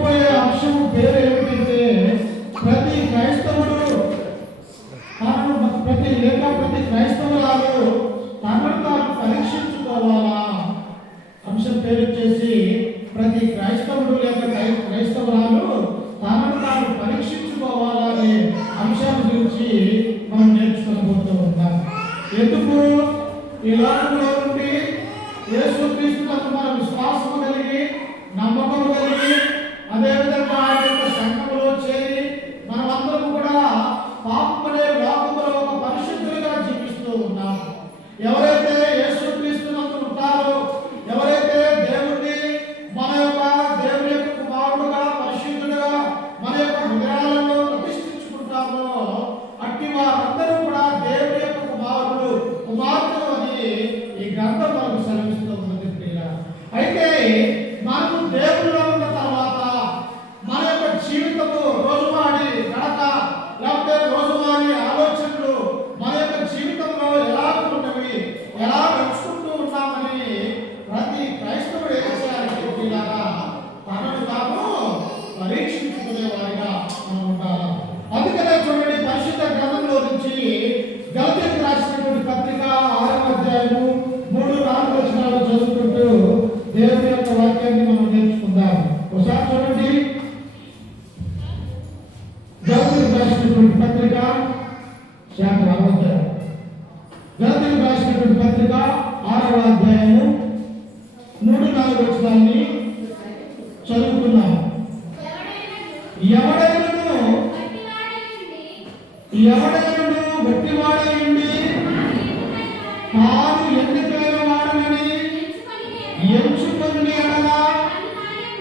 చెప్పబోయే అంశం పేరు ఏమిటంటే ప్రతి క్రైస్తవుడు ప్రతి క్రైస్తవురాలు తనను తాను పరీక్షించుకోవాలా. అంశం పేరు వచ్చేసి ప్రతి క్రైస్తవుడు లేక క్రైస్తవురాలు తనను తాను పరీక్షించుకోవాలా అనే అంశాన్ని గురించి మనం నేర్చుకోబోతూ ఉంటాం. ఎందుకు ఈ లోకంలో నుండి యేసుక్రీస్తునందు మన విశ్వాసము కలిగి నమ్మకం కలిగి అదేవిధంగా ఆయన యొక్క సంఘములో చేరి మనమందరం కూడా పాపం అనే లోకములో ఒక పరిశుద్ధులుగా జీవిస్తూ ఉన్నాం. ఎవరైతే యేసుక్రీస్తునందు ఉంటారో, ఎవరైతే దేవుణ్ణి మన యొక్క దేవుని యొక్క కుమారుడుగా పరిశుద్ధుడుగా మన యొక్క హృదయాలలో ప్రతిష్ఠించుకుంటామో అట్టి వారందరూ కూడా దేవుని యొక్క కుమార్తెలు అని ఈ గ్రంథం మనకు సెలవిస్తూ ఉన్నది. అయితే మనము దేవునిలో ఉన్న తర్వాత మన యొక్క జీవితము రోజువారీ నడక లేకపోతే రోజువారీ ఆలోచనలు మన యొక్క జీవితంలో ఎలా ఉన్నవి, ఎలా నడుచుకుంటూ ఉన్నామని ప్రతి క్రైస్తవుడు ఏం చేయాలంటే తనను తాను పరీక్షించుకునే వారిగా మనం ఉండాలి. అందుకనే చూడండి, పరిశుద్ధ గ్రంథంలో నుంచి గలతీయులకు రాసినటువంటి పత్రిక 6వ అధ్యాయము 3-4 వచనాలు చదువుకుంటూ దేవుని యొక్క వాక్యాన్ని మనం నేర్చుకుందాం. ఒకసారి చూడండి, గలతీయులకు రాసినటువంటి పత్రిక గలతీయులకు రాసినటువంటి పత్రిక 6వ అధ్యాయము 3-4 వచనాన్ని చదువుకున్నాం. ఎవడైనను గట్టివాడైండి తాను ఎన్నికైన వాడనని ఎంచుకొని అనగా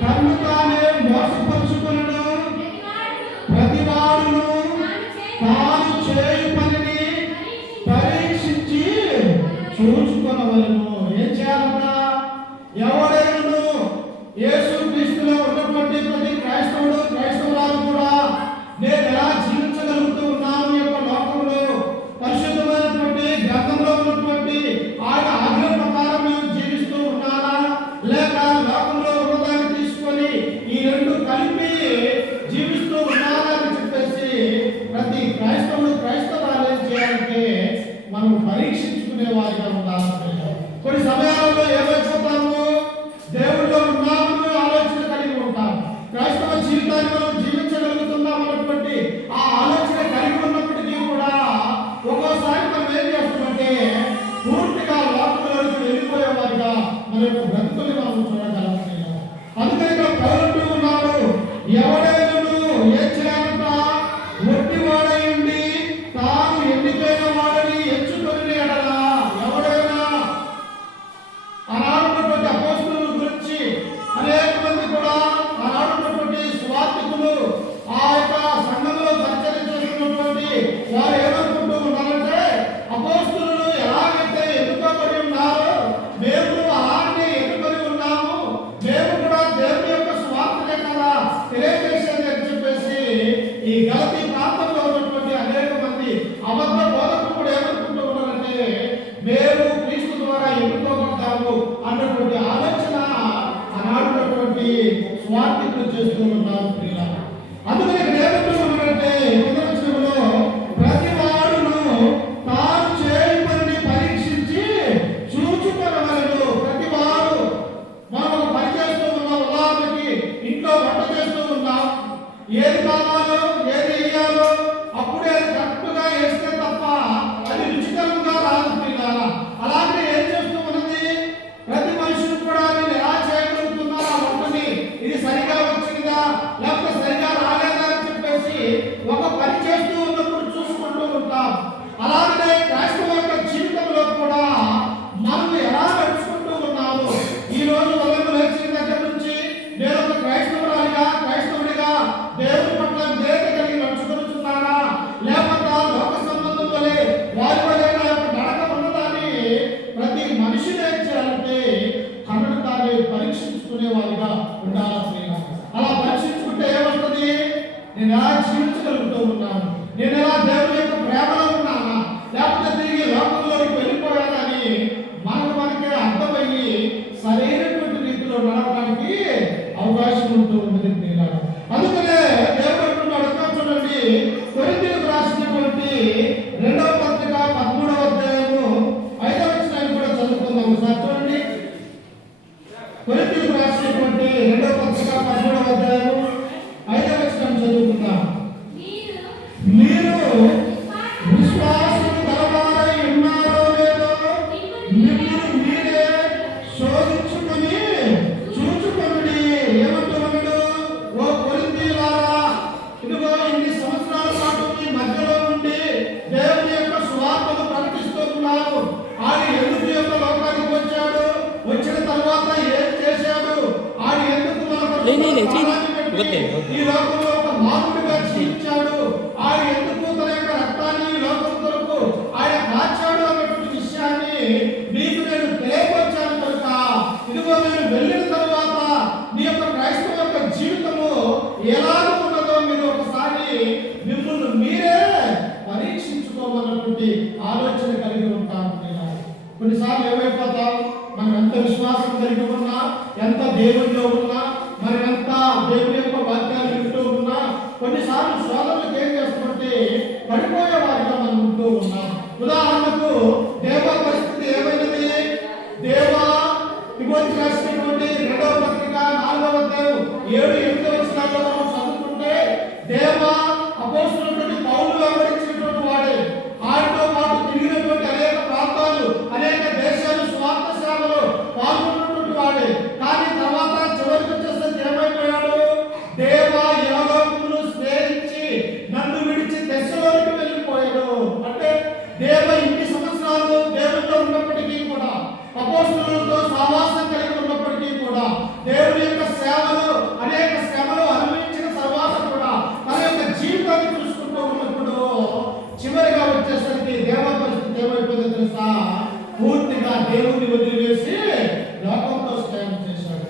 తన్ను తానే మోసపరుచుకొనును. ప్రతివాడును తాను చేయు పనిని పరీక్షించి చూచుకొనవలెను. ఏం చేయాలన్నా, ఎవడైనను యేసుక్రీస్తులో ఉన్నటువంటి ప్రతి క్రైస్తవురాలు కూడా నేను ఎలా జీవించగలుగుతూ ఉన్నాను ఈ యొక్క లోకంలో, పరిశుద్ధమైనటువంటి గ్రంథంలో ఉన్నటువంటి ఆయన ఆజ్ఞ ప్రకారం నేను జీవిస్తూ ఉన్నానా, లేక లోకంలో ఉన్నదాన్ని తీసుకొని ఈ రెండు కలిపి జీవిస్తూ ఉన్నానా అని చెప్పేసి ప్రతి క్రైస్తవురాలు ఏం చేయాలంటే మనం పరీక్షించుకునే వారిగా ఉండాలి. కొన్ని సమయాల్లో ఏమైపోతాము, దేవుడిలో ఉన్నామని ఆలోచన కలిగి ఉంటాం. క్రైస్తవ జీవితాన్ని మనం జీవించగలుగుతున్నాం అన్నటువంటి ఆ ఆలోచన కలిగి ఉన్నప్పటికీ కూడా ఒక్కోసారి మనం ఏం చేస్తామంటే పూర్తిగా లోకంలోకి వెళ్ళిపోయేవారిగా మన యొక్క బ్రతుకుని మనం చూడగలం. అందుకని ఇక్కడ పౌరుడు ఉన్నాడు, ఎవడైనను ఏం చేయాలంట, ఒట్టివాడైండి తాను ఎన్నికైన వాడని ఎంచుకొని ఎడలా. ఎవడైనా ఆనాడున్నటువంటి అపోస్తలుల గురించి అనేక మంది కూడా ఆనాడున్నటువంటి సువార్తికులు ఆ యొక్క సంఘంలో పరిచయం చేస్తున్నటువంటి వారు ఏమనుకుంటూ ఉన్నారంటే, అపోస్తలులు ఎలాగైతే ఎన్నుకోబడి ఉన్నారో మేము అలాగే ఎన్నుకొని ఉన్నాము, మేము కూడా దేవుని యొక్క సువార్తనే కదా తెలియజేసేది అని చెప్పేసి ఈ గలతీ ప్రాంతంలో ఉన్నటువంటి అనేక మంది అబద్ధ బోధకులు కూడా ఏమనుకుంటూ ఉన్నారంటే మేము క్రీస్తు ద్వారా ఎన్నుకోబడ్డాము అన్నటువంటి ఆలోచన ఆనాడున్నటువంటి స్వార్థికులు చేస్తూ ఉన్నారు. అందుకని ఏమంటూ ఉన్నారంటే కిందలో ప్రతి వాడును తాను చేయు పనిని పరీక్షించి చూచుకొనవలెను. ప్రతి వాడు మనం ఒక పని చేస్తూ ఉన్నాం, ఉదాహరణకి ఇంట్లో వంట చేస్తూ ఉన్నాం, ఏది కావాలో ఏది వేయాలో అప్పుడే కరెక్ట్గా వేస్తే తప్ప అది రుచికరంగా రాదు. అలాగే ఏం చేస్తూ ఉన్నది, ప్రతి మనుషులు కూడా నేను ఎలా చేయగలుగుతున్నా ఆ వంటని, ఇది సరిగా వచ్చిందా లేకపోతే సరిగా రాలేదా అని చెప్పేసి ఒక పని చేస్తూ ఉన్నప్పుడు చూసుకుంటూ ఉంటాం. అలాగే క్రైస్తవ యొక్క జీవితంలో కూడా మనం ఎలా నడుచుకుంటూ ఉన్నాము. ఈ రోజు ఉదయం లేచిన దగ్గర నుంచి నేను ఒక క్రైస్తవుడిగా దేవుని పట్ల ప్రాణాన్ని పెట్టి ఈ లోకంలో ఒక మానవుడిగా జీవించాడు. ఆయన ఎందుకు తన యొక్క రక్తాన్ని ఈ లోకం కొరకు ఆయన కాచాడు అన్నటువంటి విషయాన్ని మీకు నేను తెలియపరిచాను కనుక ఇదిగో నేను వెళ్ళిన తర్వాత మీ యొక్క క్రైస్తవ యొక్క జీవితము ఎలాగ ఉన్నదో మీరు ఒకసారి మిమ్మల్ని మీరే పరీక్షించుకోమన్నటువంటి ఆలోచన కలిగి ఉంటాం. కొన్నిసార్లు ఏమైపోతాం, మనం ఎంత విశ్వాసం కలిగి ఉన్నా, ఎంత దేవుడిలో ఉన్నా, మనం ఎంత దేవుడి యొక్క వాక్యాలు వింటూ ఉన్నా, కొన్నిసార్లు సోదరులకు ఏం చేస్తుంటే పడిపోయే వారిగా మనం ఉంటూ ఉన్నాం. ఉదాహరణకు దేవా పరిస్థితి ఏమైనది? దేవా తిమోతి రాసినటువంటి 2వ పత్రిక 4వ అధ్యాయం 7-8 వచనాల్లో మనం చదువుకుంటే దేవా అపోస్తలుడైన పౌలు వెంబడించినటువంటి వాడే, ఆయనతో పాటు తిరిగినటువంటి అనేక ప్రాంతాలు అనేక దేశాలు స్వార్థ సేవలో పాల్గొన్నటువంటి వాడే. కానీ తర్వాత చివరికి వచ్చేసరికి ఏమైపోయాడు? దేవా యోగమును స్నేహించి నన్ను విడిచి దశలోనికి వెళ్ళిపోయాడు. అంటే దేవ ఇన్ని సంవత్సరాలు దేవుడిలో ఉన్నప్పటికీ కూడా, అపోస్తలులతో సహవాసం కలిగి ఉన్నప్పటికీ కూడా, దేవుడి యొక్క సేవలో అనేక శ్రమలు అనుభవించిన తర్వాత కూడా తన యొక్క జీవితాన్ని చూసుకుంటూ ఉన్నప్పుడు చివరిగా వచ్చేసరికి దేవ పరిస్థితి ఏమైపోయిందో తెలుసా? పూర్తిగా దేవుడిని వదిలివేసి లోకంతో స్నేహం చేశాడు.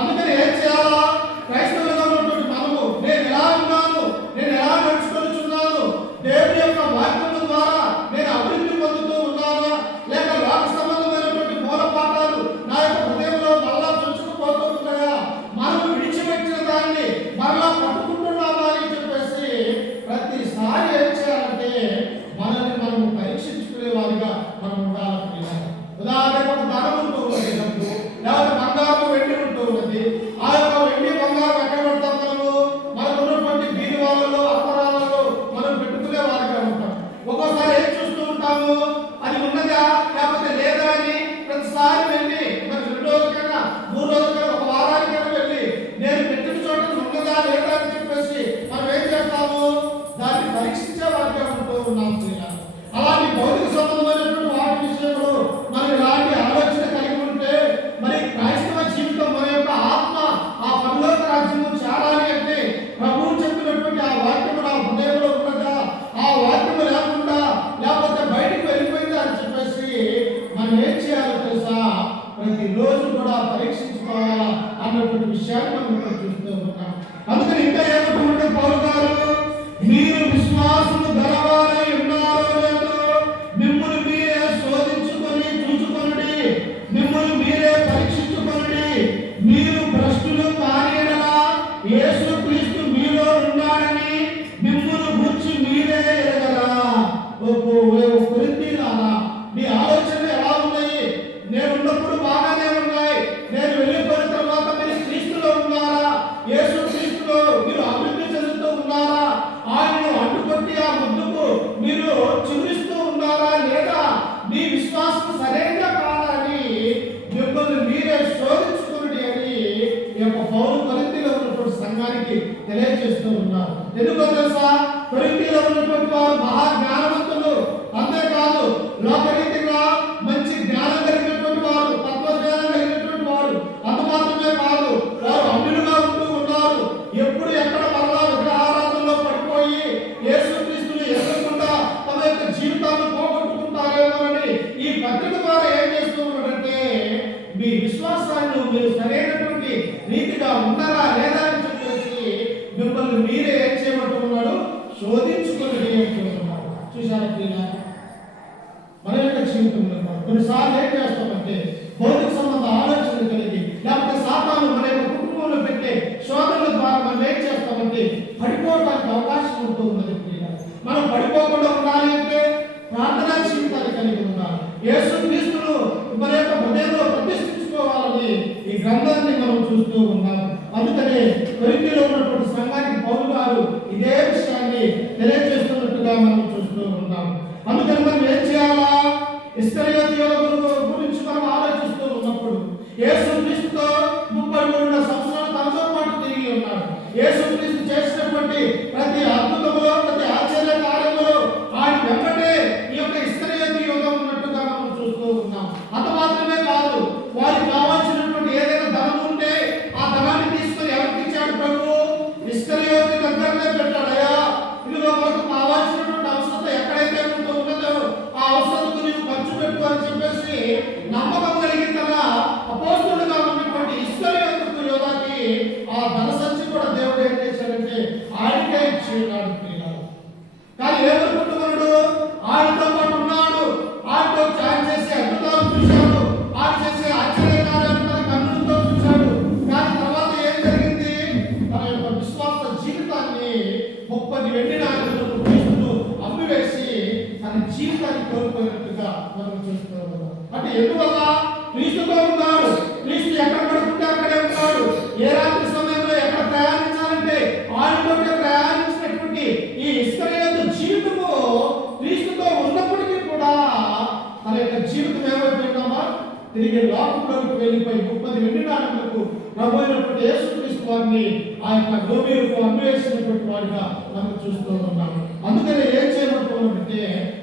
అందుకని ఏం చేయాలా? క్రైస్తవులుగా ఉన్నటువంటి మనము నేను ఎలా ఉన్నాను, నేను ఎలా నడుచుకొనిచున్నాను, దేవుడి యొక్క వాక్యము ద్వారా నేను అభివృద్ధి పొందుతూ ఉన్నానా, లేక లోక సంబంధమైనటువంటి మూల పాఠాలు నా యొక్క హృదయంలో మరలా చొచ్చుకుపోతూ ఉన్నాయా, మనము విడిచిపెట్టిన దాన్ని మరలా పట్టుకుంటున్నామా అని చెప్పేసి ప్రతిసారి ఏం చేయాలంటే మనల్ని మనము పరీక్షించుకునే వారిగా మనం ఉండాలనుకున్నాం. ఉదాహరణకు ఒక ధనం ఉంటూ ఉన్నది, డబ్బు లేకపోతే బంగారు వెండి ఉంటూ ఉన్నది. ఆ యొక్క వెండి బంగారం ఎక్కడ పెడతాం? మనకు ఉన్నటువంటి బీది వాళ్ళలో అత్తరాలలో మనం పెట్టుకునే వారిగా ఉంటాం. ఒక్కోసారి ఏం చూస్తూ ఉంటాము, అది ఉన్నదా లేకపోతే లేదా అని ప్రతిసారి వెళ్ళి మరి 2 రోజులకైనా 3 రోజులకైనా ఒక వారానికైనా వెళ్ళి నేను పెట్టిన చోట ఉన్నదా లేదా అని చెప్పేసి మనం ఏం చేస్తాము? దాన్ని పరీక్షించే వారిగా ఉంటూ ఉన్నాం. అలాంటి భౌతిక సంబంధమైనటువంటి వాటి విషయంలో మనం ఇలాంటి ఆలోచన కలిగి ఉంటే మరి క్రైస్తవ జీవితం మన యొక్క ఆత్మ ఆ పరలోక రాజ్యము చేరాలి అంటే ప్రభువు చెప్పినటువంటి ఆ వాక్యము నా హృదయంలో ఉన్నదా, ఆ వాక్యము లేకుండా లేకపోతే బయటకు వెళ్ళిపోయిందా అని చెప్పేసి మనం ఏం చేయాలో తెలుసా? ప్రతిరోజు కూడా పరీక్షించుకోవాలా అన్నటువంటి విషయాన్ని మనం ఇక్కడ చూస్తూ ఉంటాం. అందుకని ఇంకా ఏమంటే పౌలు గారు, మీరు విశ్వాసము గలవారై ఉన్నారో లేదో మిమ్మల్ని మీరే శోధించుకొని చూచుకొనుడి, మిమ్మల్ని మీరే పరీక్షించుకొనుడి. మీరు భ్రష్టులు కాని యెడల యేసు క్రీస్తు మీలో ఉన్నాడని మిమ్మల్ని గూర్చి మీరే ఎరగరా. కొరింథీయులారా, మీ ఆలోచన ఎలా ఉన్నాయి? నేను ఉన్నప్పుడు బాగానే ఉన్నాయి, నేను వెళ్ళిపోయిన తర్వాత మీరు క్రీస్తులో ఉన్నారా? యేసు క్రీస్తులో మీరు అభివృద్ధి చెందుతూ ఉన్నారా? ఆయనను అడ్డుకొట్టి ఆ ముద్దుకు మీరు చిగురిస్తూ ఉన్నారా లేదా? మీ విశ్వాసం సరైనగా కాదా అని మిమ్మల్ని మీరే శోధించుకుని అని ఈ యొక్క పౌలు కొరింథీలో ఉన్నటువంటి సంఘానికి తెలియజేస్తూ ఉన్నారు. ఎందుకో తెలుసా? కొరింథీలో ఉన్నటువంటి వారు మహా జ్ఞానవంతులు, అంతేకాదు లోకరీతిగా మంచి జ్ఞానం కలిగినటువంటి వారు, తత్వజ్ఞానం కలిగినటువంటి వారు. అంత మాత్రమే కాదు, వారు అన్యులుగా ఉంటూ ఉన్నారు. ఎప్పుడు ఎక్కడ మరలా విగ్రహారాధనలో పడిపోయి యేసుక్రీస్తుని ఎదురకుండా తమ యొక్క జీవితాలను పోగొట్టుకుంటారేమోనని ఈ పత్రిక ద్వారా ఏం చేస్తూ ఉన్నాడంటే మీ విశ్వాసాన్ని మీరు సరైనటువంటి రీతిగా ఉన్నారా లేదా అని చెప్పేసి మిమ్మల్ని మీరే ఏం చేయమంటూ ఉన్నాడు? శోధించుకొని అంటున్నాడు. చూశారా ప్రియులారా? మన యొక్క జీవితంలో కొన్నిసార్లు ఏం చేస్తామంటే భౌతిక సంబంధ ఆలోచనలు కలిగి లేకపోతే సాతాను మన యొక్క కుటుంబంలో పెట్టే శోధనల ద్వారా మనం ఏం చేస్తామంటే పడిపోవడానికి అవకాశం ఉంటూ ఉన్నది. మనం పడిపోకుండా ఉండాలి అంటే ప్రార్థనా జీవితాన్ని కలిగి ఉండాలి. యేసు క్రీస్తును మన యొక్క హృదయంలో ప్రతిష్ఠించుకోవాలని ఈ గ్రంథాన్ని మనం చూస్తూ ఉన్నాం. అందుకనే కొరింథీలో ఉన్నటువంటి సంఘానికి పౌలు గారు ఇదే విషయాన్ని తెలియజేస్తున్నట్టుగా మనం చూస్తూ ఉన్నాం. అందుకని మనం ఏం చేయాలా? ఇస్కరియోతు యోధుల గురించి మనం ఆలోచిస్తూ ఉన్నప్పుడు యేసు క్రీస్తుతో 33 సంవత్సరాలు తనతో పాటు తిరిగి ఉన్నాడు. యేసు క్రీస్తు చేసినటువంటి ప్రతి అద్భుతంలో ప్రతి ఆశ్చర్య కార్యంలో ఆయన వెంబడే ఈ యొక్క ఇస్కరియోతు యోధం ఉన్నట్టుగా మనం చూస్తూ ఉన్నాం. అంత మాత్రమే కాదు, వారికి కావాల్సినటువంటి ఏదైనా ధనం ఉంటే ఆ ధనాన్ని తీసుకొని ఎవరికి ఇచ్చాడు? వెండి నాణ్యతలను క్రీస్తును అమ్మివేసి తన జీవితాన్ని కోల్పోయినట్టుగా మనం చూస్తూ ఉన్నాం. అంటే ఎందువల్ల? క్రీస్తుతో ఉన్నాడు. క్రీస్తు ఎక్కడ పడుకుంటే అక్కడే ఉన్నాడు. ఏ రాత్రి సమయంలో ఎక్కడ ప్రయాణించాలంటే ఆయనతోటే ప్రయాణించినటువంటి ఈ ఇస్కరియోతు జీవితము క్రీస్తుతో ఉన్నప్పటికీ కూడా తన యొక్క జీవితం ఏమైపోయిందమ్మా? తిరిగి లోకంలోకి వెళ్ళిపోయి 30 వెండి నాణ్యతలకు ప్రభు అయినటువంటి యేసుక్రీస్తు వారిని ఆ యొక్క గోబీలకు అమ్మివేసినటువంటి వాడిగా మనం చూస్తూ ఉన్నాం. అందుకని ఏం చేయబడుతున్నామంటే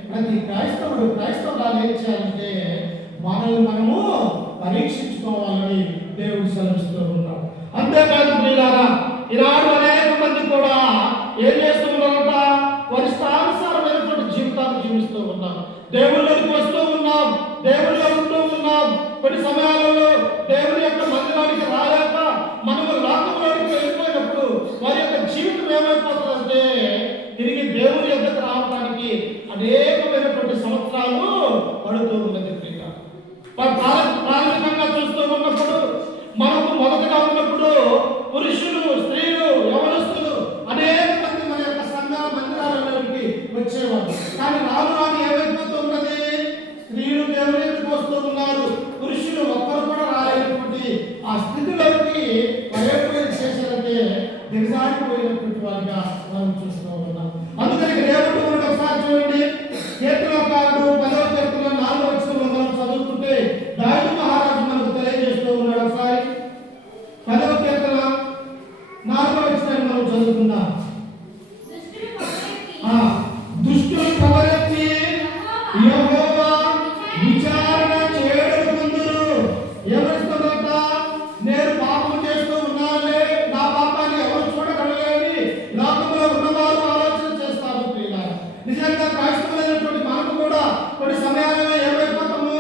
ప్రతి క్రైస్తవురాలు ఏం చేయాలంటే మనల్ని మనము పరీక్షించుకోవాలని దేవుడు సెలవిస్తూ ఉన్నాం. అంతేకాదు ప్రియులారా, ఈనాడు అనేక మంది కూడా ఏం చేస్తూ ఉన్నారంట? వారి స్థానుసారమైనటువంటి జీవితాన్ని జీవిస్తూ ఉన్నారు. దేవుళ్ళకి వస్తూ ఉన్నాం, దేవుళ్ళలో ఉంటూ ఉన్నాం. కొన్ని సమయాలలో దేవుని యొక్క మందిరానికి రాలేక మనము లోకంలోకి వెళ్ళిపోయినప్పుడు వారి యొక్క జీవితం ఏమైపోతుందంటే తిరిగి దేవుని యొద్దకు రావడానికి అనేకమైనటువంటి సంవత్సరాలు పడుతూ ఉన్నది. ప్రాథమికంగా చూస్తూ ఉన్నప్పుడు మనకు మొదటగా ఉన్నప్పుడు పురుషులు, స్త్రీలు, యవనస్తులు అనేక మంది మన యొక్క సంఘాల మందిరాలలోకి వచ్చేవారు. కానీ రాను రాను ఏమైపోతూ ఉన్నది? స్త్రీలు దేవుని ఎందుకు వస్తూ ఉన్నారు, పురుషులు ఒక్కరు కూడా రాలేనటువంటి ఆ స్థితిలోకి ప్రయోగం చేశారంటే దిగజారిపోయినటువంటి వారిగా మనం చూస్తూ ఉన్నాం. అందుకని దేవుడు ఒకసారి చూడండి, కీర్తనకారుడు 10వ కీర్తన 4వ వచనంలో మనం చదువుకుంటే దావీదు మహారాజు మనకు తెలియజేస్తూ ఉన్నాడు. ఒకసారి 10వ కీర్తన 4వ వచనాన్ని మనం చదువుకుందాం. దుష్టులు కవరెత్తి యెహోవా విచారణ చేయకుందురు. ఎవరిస్తుందంట? నేను పాపం చేస్తూ ఉన్నానే, నా పాపాన్ని ఎవరు చూడగలలేని లోకంలో ఉన్నవారు ఆలోచన చేస్తారు. నిజంగా క్రైస్తవులైనటువంటి మనకు కూడా కొన్ని సమయాలలో ఏమైపోతాము?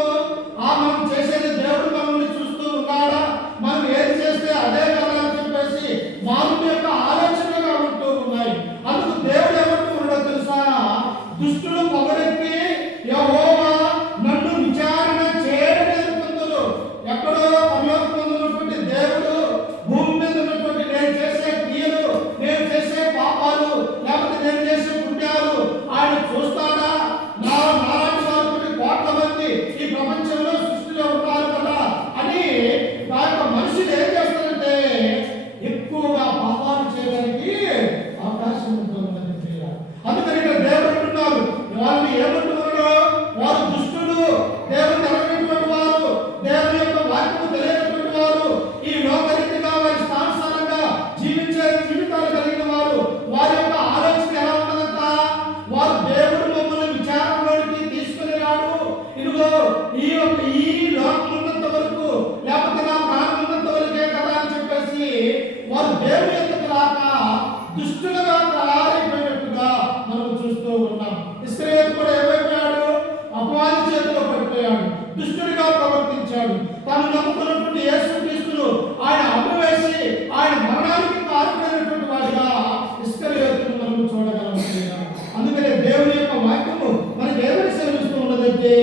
మనం చేసేది దేవుడు మనల్ని చూస్తూ ఉన్నాడా, మనం ఏది చేస్తే అదే కదా అని చెప్పేసి మానవుని యొక్క ఆలోచనగా ఉంటూ ఉన్నాయి. అందుకు దేవుడు ఏమంటూ ఉన్నాడో తెలుసా? దుష్టులు పొగడెత్తి యెహోవా నన్ను విచారణ చేయకుందురు. ఎక్కడో పరలోకంలో ఉన్నటువంటి దేవుడు భూమి మీద ఉన్నటువంటి నేను చేసే క్రియలు, నేను చేసే పాపాలు, లేకపోతే నేను చేసే పుణ్యాలు ఆయన చూస్తాడా? నాలాంటి వారు కోట్ల మంది ఈ ప్రపంచంలో సృష్టిలో ఉన్నారు కదా అని ఆ యొక్క మనుషులు ఏం చేస్తారంటే ఎక్కువగా పాపాలు చేయడానికి అవకాశం ఉంటుంది. అందుకని ఇక్కడ దేవుడు అంటున్నారు, వాళ్ళని ఏమంటున్నారు? వారు దుష్టులు, దేవుని ఎరగనటువంటి వారు, దేవుని యొక్క వాక్యము తెలియనటువంటి వారు, ఈ లోకరీతిగా వారి స్థానుసారంగా జీవించే జీవితాలు కలిగిన వారు. వారి యొక్క ఆలోచన ఎలా ఉన్నదంట? వారు దేవుడు మమ్మల్ని విచారంలోనికి తీసుకుని రాడు, ఇదిగో ఈ లోకం ఉన్నంత వరకు, లేకపోతే నా ప్రాణం ఉన్నంత వరకే కదా అని చెప్పేసి వారు దేవుని యొక్క రాక దుష్టులుగా తయారైపోయినట్టుగా మనం చూస్తూ ఉన్నాం. ఇశ్రాయేలు కూడా ఏమైపోయాడు? అపవాది చేతిలో పడిపోయాడు, దుష్టుడిగా ప్రవర్తించాడు. తాను నమ్ముకున్నటువంటి యేసుక్రీస్తును ఆయన అమ్మివేసి ఆయన మరణానికి కారణమైనటువంటి వాడిగా ఇశ్రాయేలును మనం చూడగలం. అందుకనే దేవుని యొక్క వాక్యము మనకి ఏమని సెలవిస్తూ ఉన్నదంటే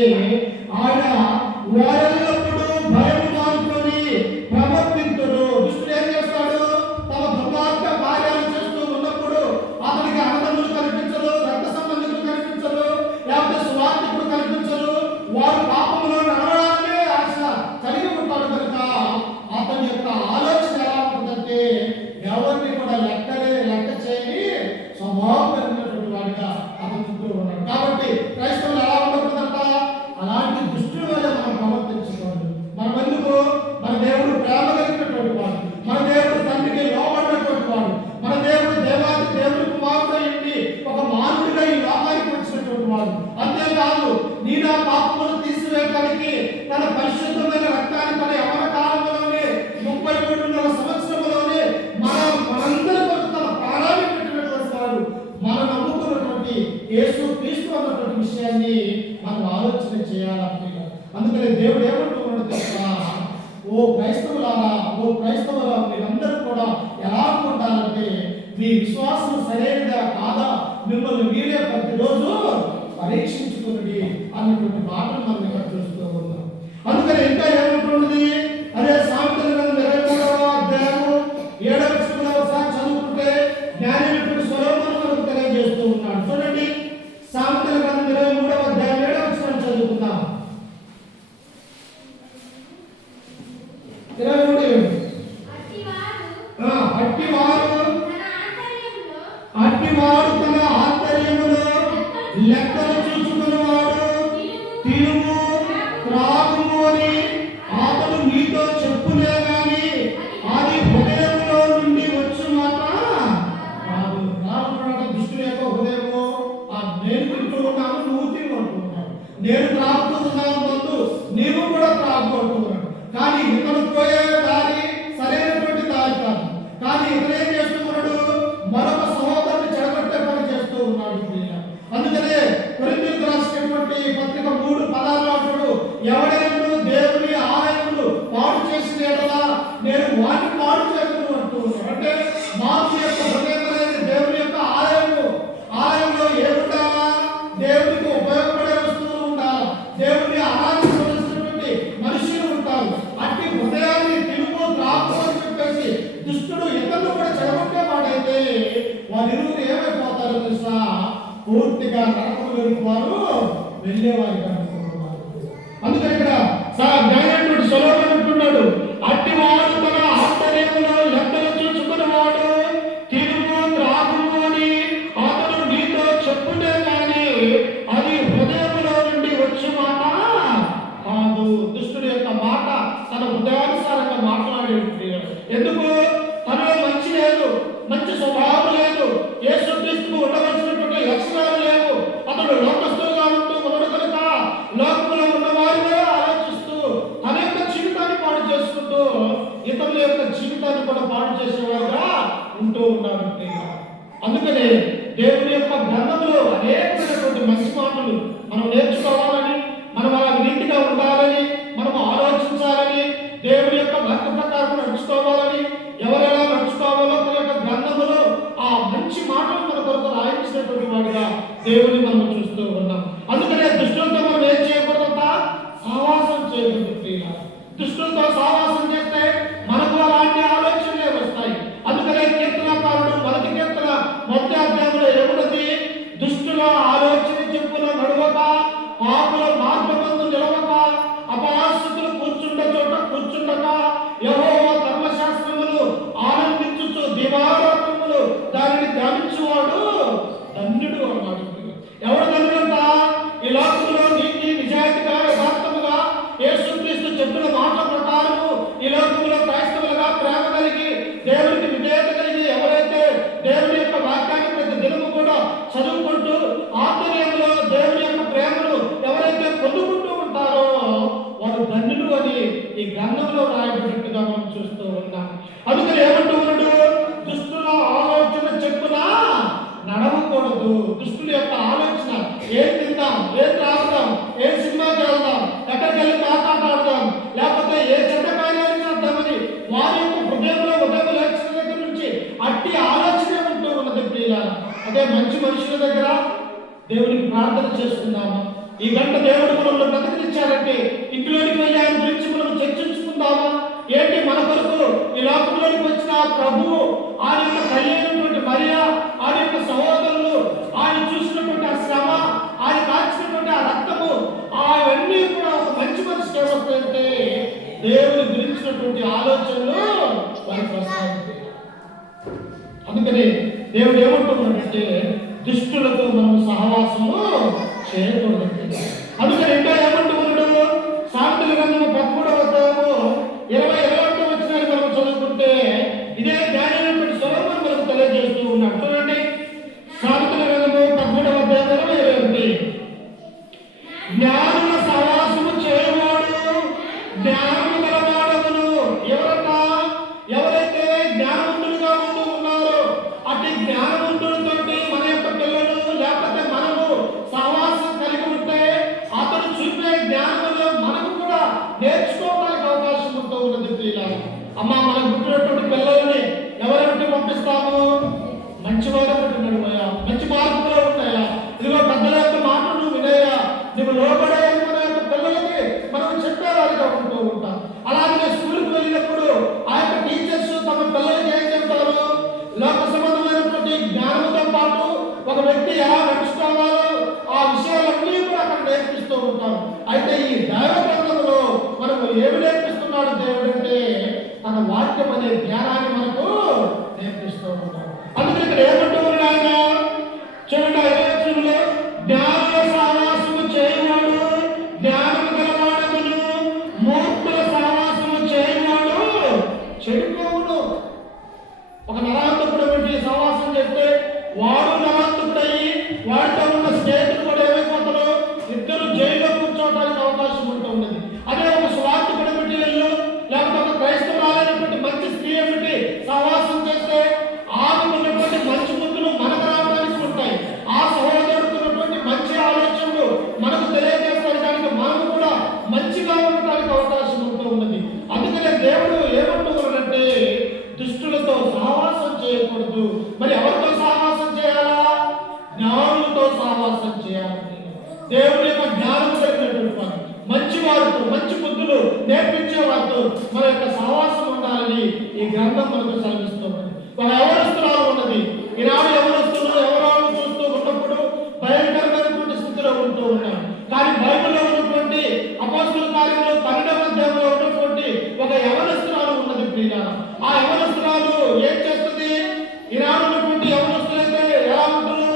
ఆయన వారెల్లప్పుడూ భయం మానుకొని ప్రవర్తింతుడు. దుష్టుడు ఏం చేస్తాడు? తమ దుర్మార్గ కార్యాలు చేస్తూ ఉన్నప్పుడు అతనికి అన్నదమ్ములు కనిపించరు, రక్త సంబంధికులు కనిపించరు, లేకపోతే సువార్థికులు కనిపించరు. వారు పాపంలో నడవడానికే ఆశ కలిగి ఉంటాడు కనుక అతని యొక్క ఆలోచన ఎలా ఉంటుందంటే ఎవరిని కూడా లెక్క చేయని స్వభావం కలిగినటువంటి వాడిగా అతను చుట్టూ ఉన్నాడు. కాబట్టి క్రైస్తవులు ఎలా ఉండకూడదంట? అలాంటి దుష్టుల వల్ల మనం ప్రవర్తించుకోండి. మనం ఎందుకు? మన దేవుడు ప్రేమ కలిగినటువంటి వాడు, మన దేవుడు తండ్రికి లోబడినటువంటి వాడు, మన దేవుడు దేవాది దేవుడి కుమారుడైంది ఒక మానవుడిగా ఈ లోకానికి వచ్చినటువంటి వాడు. అంతేకాదు నీ నా పాపములు తీసివేయడానికి తన పరిశుద్ధమైన రక్తాన్ని తన యవన కాలంలోనే 33.5 సంవత్సరంలోనే మనందరి కొరకు తన ప్రాణాన్ని పెట్టినటువంటి వాడు. మనం నమ్ముకున్నటువంటి యేసు క్రీస్తు అన్నటువంటి విషయాన్ని మనం ఆలోచన చేయాలంటే అందుకనే దేవుడు ఏమంటున్నాడు తెలుసా? ఓ క్రైస్తవులారా, మీరందరూ కూడా ఎలా ఉండాలంటే మీ విశ్వాసం సరైనదా కాదా మిమ్మల్ని మీరే ప్రతిరోజు పరీక్షించుకుని అన్నటువంటి మాటలు మనం ఇక్కడ చూస్తూ ఉన్నాం. అందుకని ఇంకా ఏమంటున్నది? అదే సామెతల గ్రంథం 23వ అధ్యాయము 7వ వచనంలో ఒకసారి చదువుకుంటే జ్ఞాని సొలొమోను మనకు తెలియజేస్తున్నాడు. లెక్కలు చూసుకునేవాడు తినుము త్రాగుము అని అతడు నీతో చెప్పులే గాని అది హృదయంలో నుండి వచ్చు మాట కాదు. దుష్టుని యొక్క హృదయము నేను తింటూ ఉన్నాను, నువ్వు తినబడుతున్నావు, నేను త్రాగుతూ ఉన్నాను ముందు నీవు కూడా త్రాగుతున్నాడు. కానీ ఇతను పోయే దారి సరైనటువంటి దారి కాదు. కానీ ఇతను ఏం చేస్తున్నాడు? మరొక సహోదరుని చెడగొట్టే పని చేస్తూ ఉన్నాడు. అందుకనే కొరింథీయులకు రాసినటువంటి పత్రిక 3:16 అంటాడు, ఎవడైనా దేవుని ఆలయములు పాడు చేసిన యెడల నేను వాటిని పాడు చేస్తును అంటూ ఉన్నాడు. అంటే మానవుని యొక్క హృదయం అనేది దేవుని యొక్క ఆలయము. ఆలయంలో ఏముండాలా? దేవునికి ఉపయోగపడే వస్తువులు ఉండాలి, దేవుని ఆరాధించవలసినటువంటి మనుషులు ఉంటారు. అట్టి హృదయాన్ని తిరుగు త్రాగు అని చెప్పేసి దుష్టుడు ఇతరులు కూడా చెడగొట్టే వాడైతే వారిరువురు ఏమైపోతారో తెలుసా? పూర్తిగా నరకములోకి వారు వెళ్ళేవారు. అందుకని ఇక్కడ జ్ఞానైనటువంటి సొలొమోను అంటున్నాడు, అట్టి వాడు తన ఆంతర్యములో లెక్కలు చూసుకునేవాడు తిరుగు త్రాగుము అని అతడు నీతో చెప్పునే కానీ అది హృదయములో నుండి వచ్చే మాట కాదు. దుష్టుడి యొక్క మాట తన హృదయానుసారంగా మాట్లాడేది. ఎందుకు? తనలో మంచి లేదు, మంచి స్వభావం లేదు, యేసుక్రీస్తుకు ఉండవలసినటువంటి లక్షణాలు లేవు. అతడు లోకస్తులుగా ఉంటూ ఉన్నాడు కనుక లోకంలో ఉన్న వారినే ఆలోచిస్తూ తన యొక్క జీవితాన్ని పాడు చేసుకుంటూ ఇతరుల యొక్క జీవితాన్ని కూడా పాడు చేసేవారుగా ఉంటూ ఉన్నాడు. అందుకనే దేవుని యొక్క గ్రంథంలో అనేకమైనటువంటి మంచి మాటలు మనం నేర్చుకోవాలని, మనం అలా నీతిగా ఉండాలని, మనం ఆలోచించాలని, దేవుని యొక్క వాక్య ప్రకారం నడుచుకోవాలని, ఎవరెలా నడుచుకోవాలో తన యొక్క గ్రంథములో ఆ మంచి మాటలు మన కొరకు రాయించినటువంటి వాడిగా దేవుని మనం చూస్తూ ఉన్నాం. అందుకనే దుష్టులతో మనం ఏం చేయకూడదంట? సావాసం చేయకూడదు. దుష్టులతో సావాసం చేస్తే మనకు అలాంటి ఆలోచనలే వస్తాయి. అందుకనే కీర్తనకారుడు 1 కీర్తన 1వ అధ్యాయంలో ఏమున్నది? దుష్టుల ఆలోచన చెప్పుల నడవక, పాపుల మార్గమందు నిలవక, అపహాస్యులు కూర్చుండ చోట కూర్చుండక, యెహోవా ధర్మశాస్త్రములు ఆనందించుచు దివారాత్రములు దానిని ధ్యానించువాడు ధన్యుడు అన్నాడు. ఎవరు ధన్యుడంట? ఈ లోకంలో నీతి నిజాయితీగా యథార్థముగా యేసుక్రీస్తు చెప్పిన మాటల ప్రకారము ఈ లోకంలో క్రైస్తవులుగా ప్రేమ కలిగి దేవునికి విధేయత కలిగి ఎవరైతే దేవుని యొక్క వాక్యాన్ని ప్రతి దినము కూడా చదువుకుంటూ ఆంతర్యంలో దేవుని యొక్క ప్రేమను ఎవరైతే పొందుకుంటూ ఉంటారో వారు ధన్యులు అని ఈ గ్రంథంలో రాయబడినట్టుగా మనం చూస్తూ ఉన్నాం. అందుకని ఏమంటూ ఉన్నాడు? దుష్టుల ఆలోచన చెప్పున నడవకూడదు. దుష్టుల యొక్క ఆలోచన ఏం తిందాం, ఏం త్రాగుదాం, ఏ సినిమాకి వెళ్దాం, ఎక్కడికి వెళ్ళి కాకాట ఆడదాం, లేకపోతే ఏ చెడ్డ కార్యాలు చేద్దామని వారి యొక్క హృదయంలో ఉదయం లక్షణ దగ్గర నుంచి అట్టి ఆలోచనే ఉంటూ ఉన్నది. ప్రియులారా, అదే మంచి మనుషుల దగ్గర దేవునికి ప్రార్థన చేసుకుందాము. ఈ గంట దేవుడు మనల్ని బ్రతికించారంటే ఇంట్లోకి వెళ్ళి ఆయన గురించి మనం చర్చించుకుందామా? ఏంటి మన కొరకు ఈ లోకంలోకి వచ్చిన ప్రభువు, ఆయన యొక్క కళ్యాణటువంటి మరియా, ఆయన యొక్క సహోదరులు, ఆయన చూసినటువంటి ఆ శ్రమ, ఆయన కాల్చినటువంటి ఆ రక్తము, అవన్నీ కూడా ఒక మంచి మనిషికి ఏమవుతాయంటే దేవుని గురించినటువంటి ఆలోచనలు వారికి వస్తాయి. అందుకని దేవుడు ఏమంటున్నాడంటే దుష్టులతో మనం సహవాసము చేయకూడదు. అందుకని ఇంకా ఏమంటున్నాడు? సామెతల గ్రంథము 13వ అధ్యాయము 20-21 వచనాలు మనం చదువుకుంటే ఇదే జ్ఞానైనటువంటి సొలొమోను మనకు తెలియజేస్తూ ఉన్నాడు. చూడండి, సామెతల గ్రంథము 13వ అధ్యాయం 21. జ్ఞానుల సహవాసము చేయవాడు జ్ఞానము గలవాడవును. ఎవరైతే జ్ఞానవంతులుగా ఉంటూ ఉన్నారో అట్టి జ్ఞానవంతులతోటి మన యొక్క పిల్లలు లేకపోతే మనము సహవాసం కలిగి ఉంటే అతడు చూపే జ్ఞానంలో మనకు కూడా నేర్చుకోవడానికి అవకాశం ఉంటూ ఉన్నది. ప్రియులారా, అమ్మ మనకు పుట్టినటువంటి పిల్లల్ని ఎవరెంటి పంపిస్తాము? మంచివాడు పుట్టినడుమయ్యా, మంచి మార్పులో ఉంటాయా, ఇదిగో పెద్దల యొక్క మాటలు వినయ్యా, నువ్వు లోబడే మన యొక్క పిల్లలకి మనం చెప్పేవారిగా ఉంటూ ఉంటాం. అలాగే స్కూల్కి వెళ్ళినప్పుడు ఆ యొక్క టీచర్స్ తమ పిల్లలకి ఏం చెప్తారు? లోక సంబంధమైనటువంటి చేస్తే వాడు నవంతుడయ్యి వాడితో ఉన్న స్నేహితుడు కూడా ఏమైపోతారు, ఇద్దరు జైల్లో కూర్చోవడానికి అవకాశం ఉంటూ ఉన్నది. అదే ఒక స్వార్థపడి పెట్టి వెళ్ళు, లేకపోతే ఒక క్రైస్తవురాలైనటువంటి మంచి స్త్రీ ఏమిటి సహవాసం చేస్తే ఆమెకు ఉన్నటువంటి మంచి బుద్ధులు మనకు రావడానికి ఉంటాయి. ఆ సహోదరుడికి ఉన్నటువంటి మంచి ఆలోచనలు మనకు తెలియజేస్తానికి మనము కూడా మంచిగా ఉండడానికి అవకాశం ఉంటూ ఉన్నది. అందుకనే దేవుడు ఏమంటున్నాడంటే దుష్టులతో సహవాసం చేయకూడదు. మరి ఎవరితో సహవాసం చేయాలా? జ్ఞానులతో సహవాసం చేయాలి. దేవుని యొక్క జ్ఞానం కలిగినటువంటి వారు, మంచి వారితో, మంచి బుద్ధులు నేర్పించే వారితో మన యొక్క సహవాసం ఉండాలని ఈ గ్రంథం మనకు సెలవిస్తుంది. ఒక యవనస్తురాలు ఉన్నది. ఈనాడు యవనస్తులు ఎవరాలు చూస్తూ ఉన్నప్పుడు భయంకరమైనటువంటి స్థితిలో ఉంటూ ఉన్నాడు. కానీ బైబిల్లో ఉన్నటువంటి అపోస్తలుల కార్యములు 12వ అధ్యాయంలో ఉన్నటువంటి ఒక యవనస్తురాలు ఉన్నది ప్రియులారా. ఆ యవనస్తురాలు ఏం చేస్తుంది? ఈనాడు ఉన్నటువంటి యవనస్తులైతే ఎలా ఉంటారు?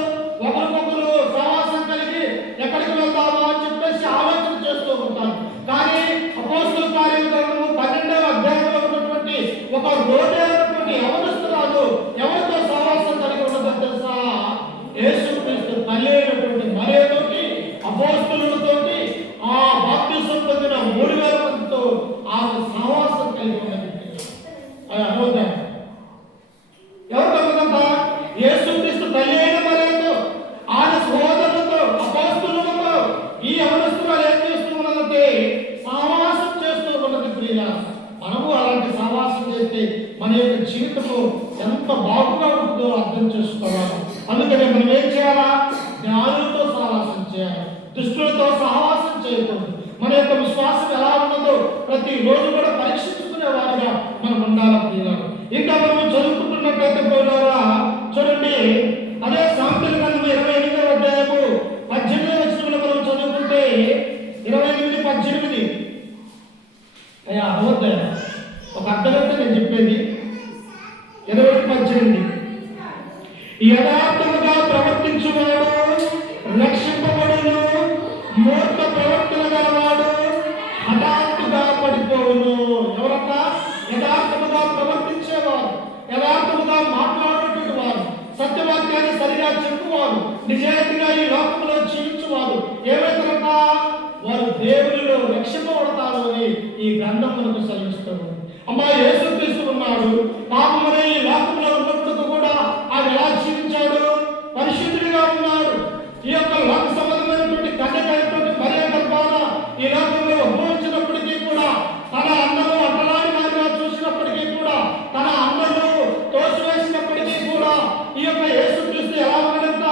ఒకరికొకరు సహవాసం కలిగి ఎక్కడికి వెళ్దామా అని చెప్పేసి ఆలోచన చేస్తూ ఉంటారు. కానీ అపోస్తలుల కార్యక్రమము 12వ అధ్యాయంలో ఉన్నటువంటి ఒక రోడ్డైనటువంటి యవనస్తురాలు ఎవరితో సహవాసం కలిగి ఉన్నదో తెలుసా? యేసుక్రీస్తు తల్లి అయినటువంటి మరియతోటి, అపోస్తలులతోటి, ఆ బాప్తిసం పొందిన 3000 మందితో ఆమె సహవాసం కలిగి ఉన్నది. అది అనుకుంటా ఎవరితో ఉన్నదంట? యేసుక్రీస్తు తల్లి అయిన మరియతో, ఆయన సహోదరులతో, అపోస్తలులతో ఈ యవనస్తురాలు ఏం చేస్తూ ఉన్నదంటే సహవాసం చేస్తూ ఉన్నది. ప్రియుల మనము అలాంటి సహవాసం చేస్తే మన యొక్క జీవితము ఎంత బాగుగా ఉంటుందో అర్థం చేసుకోవాలి. అందుకని మనం ఏం చేయాలా? జ్ఞానులతో సహవాసం చేయాలి, దుష్టులతో సహవాసం చేయకూడదు. మన యొక్క విశ్వాసం ఎలా ఉన్నదో ప్రతి రోజు కూడా పరీక్షించుకునే వారిగా మనం ఉండాలి ప్రియులారా. ఇంకా మనం చదువుకుంటున్నట్లయితే ప్రియులారా చూడండి, అదే సామెతల గ్రంథం 28వ అధ్యాయము 18వ వచనంలో మనం చదువుకుంటే 28:18 అయ్యా అర్థమవుతా ఒక అర్థమైతే నేను చెప్పేది 28:18 యథార్థముగా ప్రవర్తించువాడు రక్షింపబడును, మూర్ఖ ప్రవర్తన గలవాడు హఠాత్తుగా పడిపోవును. ఎవరక్క? యథార్థముగా ప్రవర్తించేవారు, యథార్థముగా మాట్లాడేటువంటి వారు, సత్యవాక్యాన్ని సరిగా చెప్పువారు, నిజాయితీగా ఈ లోకంలో జీవించువారు ఏమైతారట? వారు దేవునిలో రక్షింపబడతారు అని ఈ గ్రంథం మనకు సెలవిస్తుంది. అమ్మా యేసుక్రీస్తు ఉన్నాడు, పాపమనే ఈ లోకంలో ఉన్నప్పుడు కూడా ఆయన ఎలా జీవించాడు? పరిశుద్ధుడిగా ఉన్నాడు. ఈ యొక్క లోక సంబంధమైనటువంటి కన్యకైనటువంటి మరియ గర్భాన ఈ లోకంలో ఉద్భవించినప్పటికీ కూడా, తన అన్నను అట్టలాంటి వారిగా చూసినప్పటికీ కూడా, తన అన్నను తోసివేసినప్పటికీ కూడా ఈ యొక్క యేసుక్రీస్తు ఎలా ఉన్నాడంట?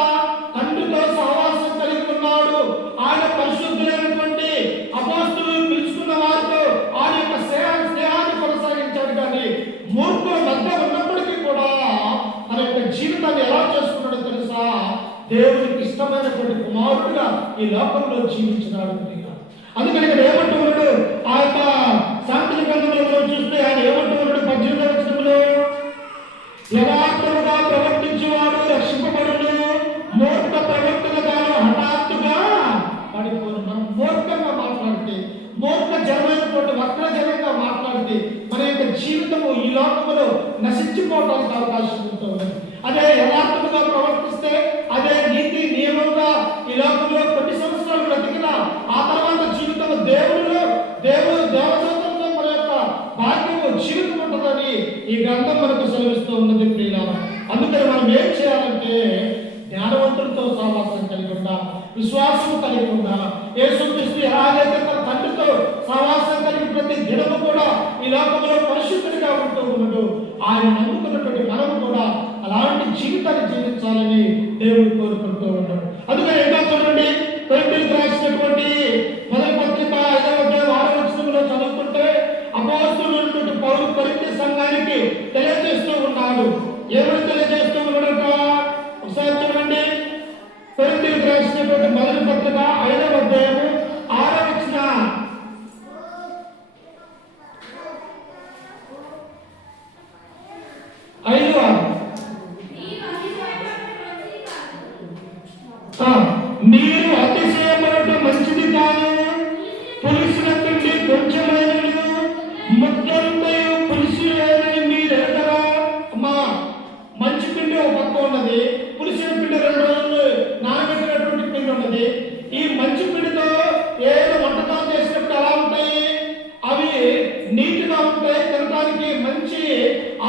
తండ్రితో సహవాసం కలిగి ఉన్నాడు. ఆయన పరిశుద్ధులైనటువంటి అపోస్తలులు పిలుచుకున్న వారితో ఆయన యొక్క స్నేహాన్ని కొనసాగించాడు. కానీ మూర్ఖుల మధ్య ఉన్నప్పటికీ కూడా తన యొక్క జీవితాన్ని ఎలా చేసుకున్నాడో తెలుసా? దేవునికి ఇష్టమైనటువంటి కుమారుడుగా ఈ లోకంలో జీవించినాడు. అందుకని ఇక్కడ ఏమంటున్నాడు? ఆ యొక్క సామెతల గ్రంథంలో చూస్తే ఆయన ఏమంటున్నాడు? 18వ వచనంలో యథార్థముగా ప్రవర్తించేవాడు రక్షింపబడును, మూర్ఖ ప్రవర్తన గాను హఠాత్తుగా పడిపోను. మనం మూర్ఖంగా మాట్లాడితే, మూర్ఖ జనమైనటువంటి వక్రజనంగా మాట్లాడితే మన యొక్క జీవితము ఈ లోకములో నశించిపోవడానికి అవకాశం ఉంటుంది. అదే యథార్థముగా ప్రవర్తిస్తే, అదే నీతి నియమంగా ఈ లోకంలో కొన్ని సంవత్సరాలు బ్రతికిన ఆ తర్వాత జీవితం దేవుడిలో దేవదూతలతో మన యొక్క భాగ్యము జీవితం ఉంటుందని ఈ గ్రంథం మనకు సెలవిస్తూ ఉన్నది ప్రియులారా. అందుకని మనం ఏం చేయాలంటే జ్ఞానవంతులతో సహవాసం కలిగి ఉండాలి, విశ్వాసం కలిగి ఉండాలి. యేసుక్రీస్తు ఎలాగైతే తన తండ్రితో సహవాసం కలిగి ప్రతి దినము కూడా ఈ లోకంలో పరిశుద్ధుడిగా ఉంటూ ఉన్నాడు, ఆయన నమ్ముకున్నటువంటి మనము కూడా అలాంటి జీవితాన్ని జీవించాలని దేవుడు కోరుకుంటూ ఉన్నాడు. అందుకని ఏంటో చూడండి, కొరింథీయులకు రాసినటువంటి మొదటి పత్రిక 5వ అధ్యాయం 6వ వచనంలో చదువుకుంటే అపోస్తలుడైనటువంటి పౌలు కొరింథీ సంఘానికి తెలియజేస్తూ ఉన్నాడు. ఏమని తెలియజేస్తూ ఉన్నాడట? ఒకసారి చూడండి, కొరింథీయులకు రాసినటువంటి మొదటి పత్రిక 5వ అధ్యాయము 6వ వచనం. మీరు అతిశయపడటం మంచిది కాదు, పులుసుల పిండి కొంచెమైనను ముద్దంతయు పులుసు లేదని మీరు ఎరగరా? అమ్మా మంచి పిండి ఒక పక్క ఉన్నది, పులిసిన పిండి 2 రోజులు నానబెట్టినటువంటి పిండి ఉన్నది. ఈ మంచి పిండితో ఏదో వంటకాలు చేసినప్పుడు ఎలా ఉంటాయి? అవి నీట్గా ఉంటాయి, తినడానికి మంచి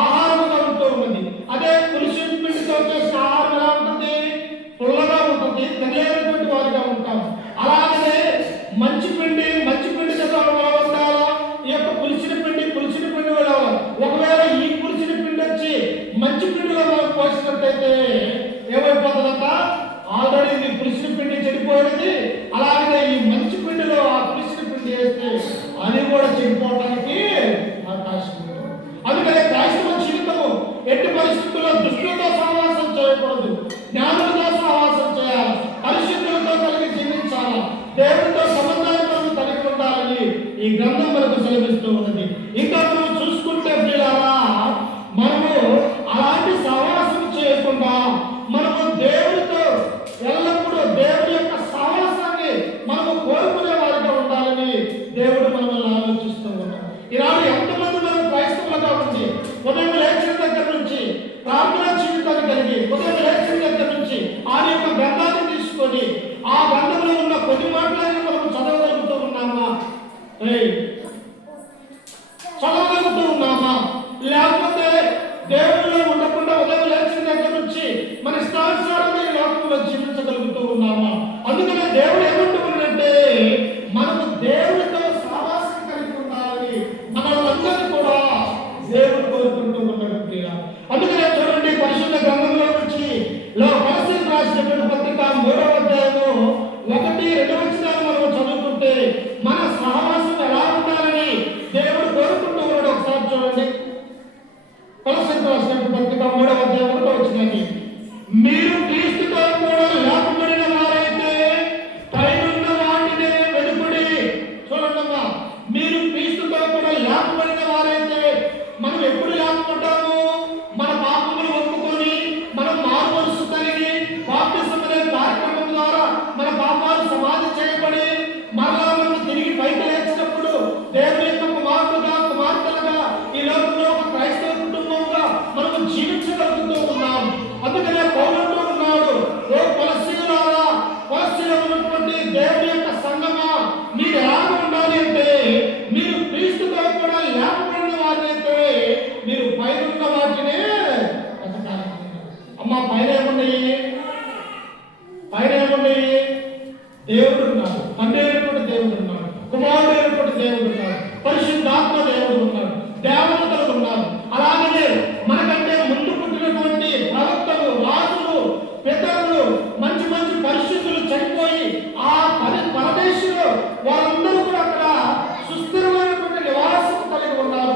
ఆహారంగా ఉంటూ ఉన్నది. అదే పులిసిన పిండితో చేసిన ఆహారం ఎలా ఉంటుంది? పుల్లగా ఉంటుంది, తినలేనటువంటి వారిగా ఉంటాం. అలాగే మంచి పిండి కదా ఉండాలా, ఈ యొక్క పులిసిన పిండి వెళ్ళాలి. ఒకవేళ ఈ పులిసిన పిండి వచ్చి మంచి పిండిలో మనం పోసినట్టయితే ఏమైపోతుందంట? ఆల్రెడీ ఇది పులిసిన పిండి చెడిపోయినది. అలాగే ఈ మంచి పిండిలో ఆ పులిసిన పిండి వేస్తే అది కూడా చెడిపోవడానికి అవకాశం ఉంటుంది. అందుకనే క్రైస్తవ జీవితము ఎట్టి పరిస్థితుల్లో దుష్టులతో సహవాసం చేయకూడదు, జ్ఞానులతో సహవాసం చేయాలి, పరిశుద్ధులతో కలిగి జీవించాలి, దేవుడితో సంబంధాన్ని మనం కలిగి ఉండాలని ఈ గ్రంథం మనకు సెలవిస్తూ ఉన్నది. ఇంకా మనం చూసుకుంటే ప్రియులారా, మనము అలాంటి సహవాసం చేయకుండా మనము దేవుడితో ఎల్లప్పుడూ దేవుడి యొక్క సహవాసాన్ని మనము కోరుకునే వారిగా ఉండాలని దేవుడు మనల్ని ఆలోచిస్తూ ఉన్నాడు. ఈనాడు ఎంతమంది మనం క్రైస్తవులుగా ఉండి ఉదయం లేచిన దగ్గర నుంచి ప్రార్థనా జీవితాన్ని కలిగి ఉదయం లేచిన దగ్గర నుంచి ఆయన యొక్క గ్రంథాన్ని తీసుకొని ఆ గ్రంథంలో ఉన్న కొన్ని మాటలని మనం చదవగలుగుతూ ఉన్నామా? చదవగలుగుతూ ఉన్నామా? లేకపోతే దేవుడిలో ఉండకుండా ఉదయం లేచిన దగ్గర నుంచి మన ఇష్టానుసారంగా ఈ లోకంలో జీవించగలుగుతూ ఉన్నామా? అందుకనే దేవుడు ఏమంటున్నాడంటే మనము దేవుడితో సహవాసం కలిగి ఉండాలని మనల్ని కూడా దేవుడు కోరుకుంటూ ఉన్నాడు. అందుకనే చూడండి, పరిశుద్ధ గ్రంథంలో నుంచి కొలస్సీయులకు రాసినటువంటి పత్రిక 3వ అధ్యాయము 1-2 వచనాలు మనం చదువుకుంటే మన సహవాసం ఎలా ఉండాలని దేవుడు కోరుకుంటూ ఉన్నాడు. ఒకసారి చూడండి, కొలస్సీయులకు రాసినటువంటి పత్రిక 3వ అధ్యాయం 1వ వచనాన్ని, మీరు క్రీస్తుతో కూడా లేపబడిన వారైతే పైనున్న వాటినే వెలుపడి. చూడండమ్మా, మీరు క్రీస్తుతో కూడా లేపబడిన వారైతే మనం ఎప్పుడు లేపబడ్డాము? మన పాపములు ఒప్పుకొని మనం మారుమనస్సు కలిగి బాప్తిసం అనే కార్యక్రమం ద్వారా మన పాపాలు సమాధి చేయబడి మరలా మనం తిరిగి పైకి లేచినప్పుడు దేవుని యొక్క కుమార్తెలుగా ఈ లోకంలో ఒక క్రైస్తవ కుటుంబంగా మనము జీవించగలుగుతూ ఉన్నాం. అందుకనే పౌలుడు ఉన్నాడు, ఓ కొలస్సీయులారా, కొలస్సీలో ఉన్నటువంటి దేవుని యొక్క సంఘమా, మీరు ఎలా ఉండాలి అంటే మీరు క్రీస్తుతో కూడా లేపబడిన వారైతే మీరు పైనున్న వాటినే వెతకాలి. అమ్మా, పైన ఏమున్నాయి? దేవుడు ఉన్నాడు, తండ్రి అయినటువంటి దేవుడు ఉన్నాడు, కుమారుడు అయినటువంటి దేవుడు ఉన్నాడు, పరిశుద్ధాత్మ దేవుడు ఉన్నాడు, దేవతలు ఉన్నారు. అలాగే మనకంటే ముందు పుట్టినటువంటి ప్రవక్తలు, రాజులు, పితరులు, మంచి పరిశుద్ధులు చనిపోయి ఆ పరదేశంలో వారందరూ కూడా అక్కడ సుస్థిరమైనటువంటి నివాసం కలిగి ఉన్నారు.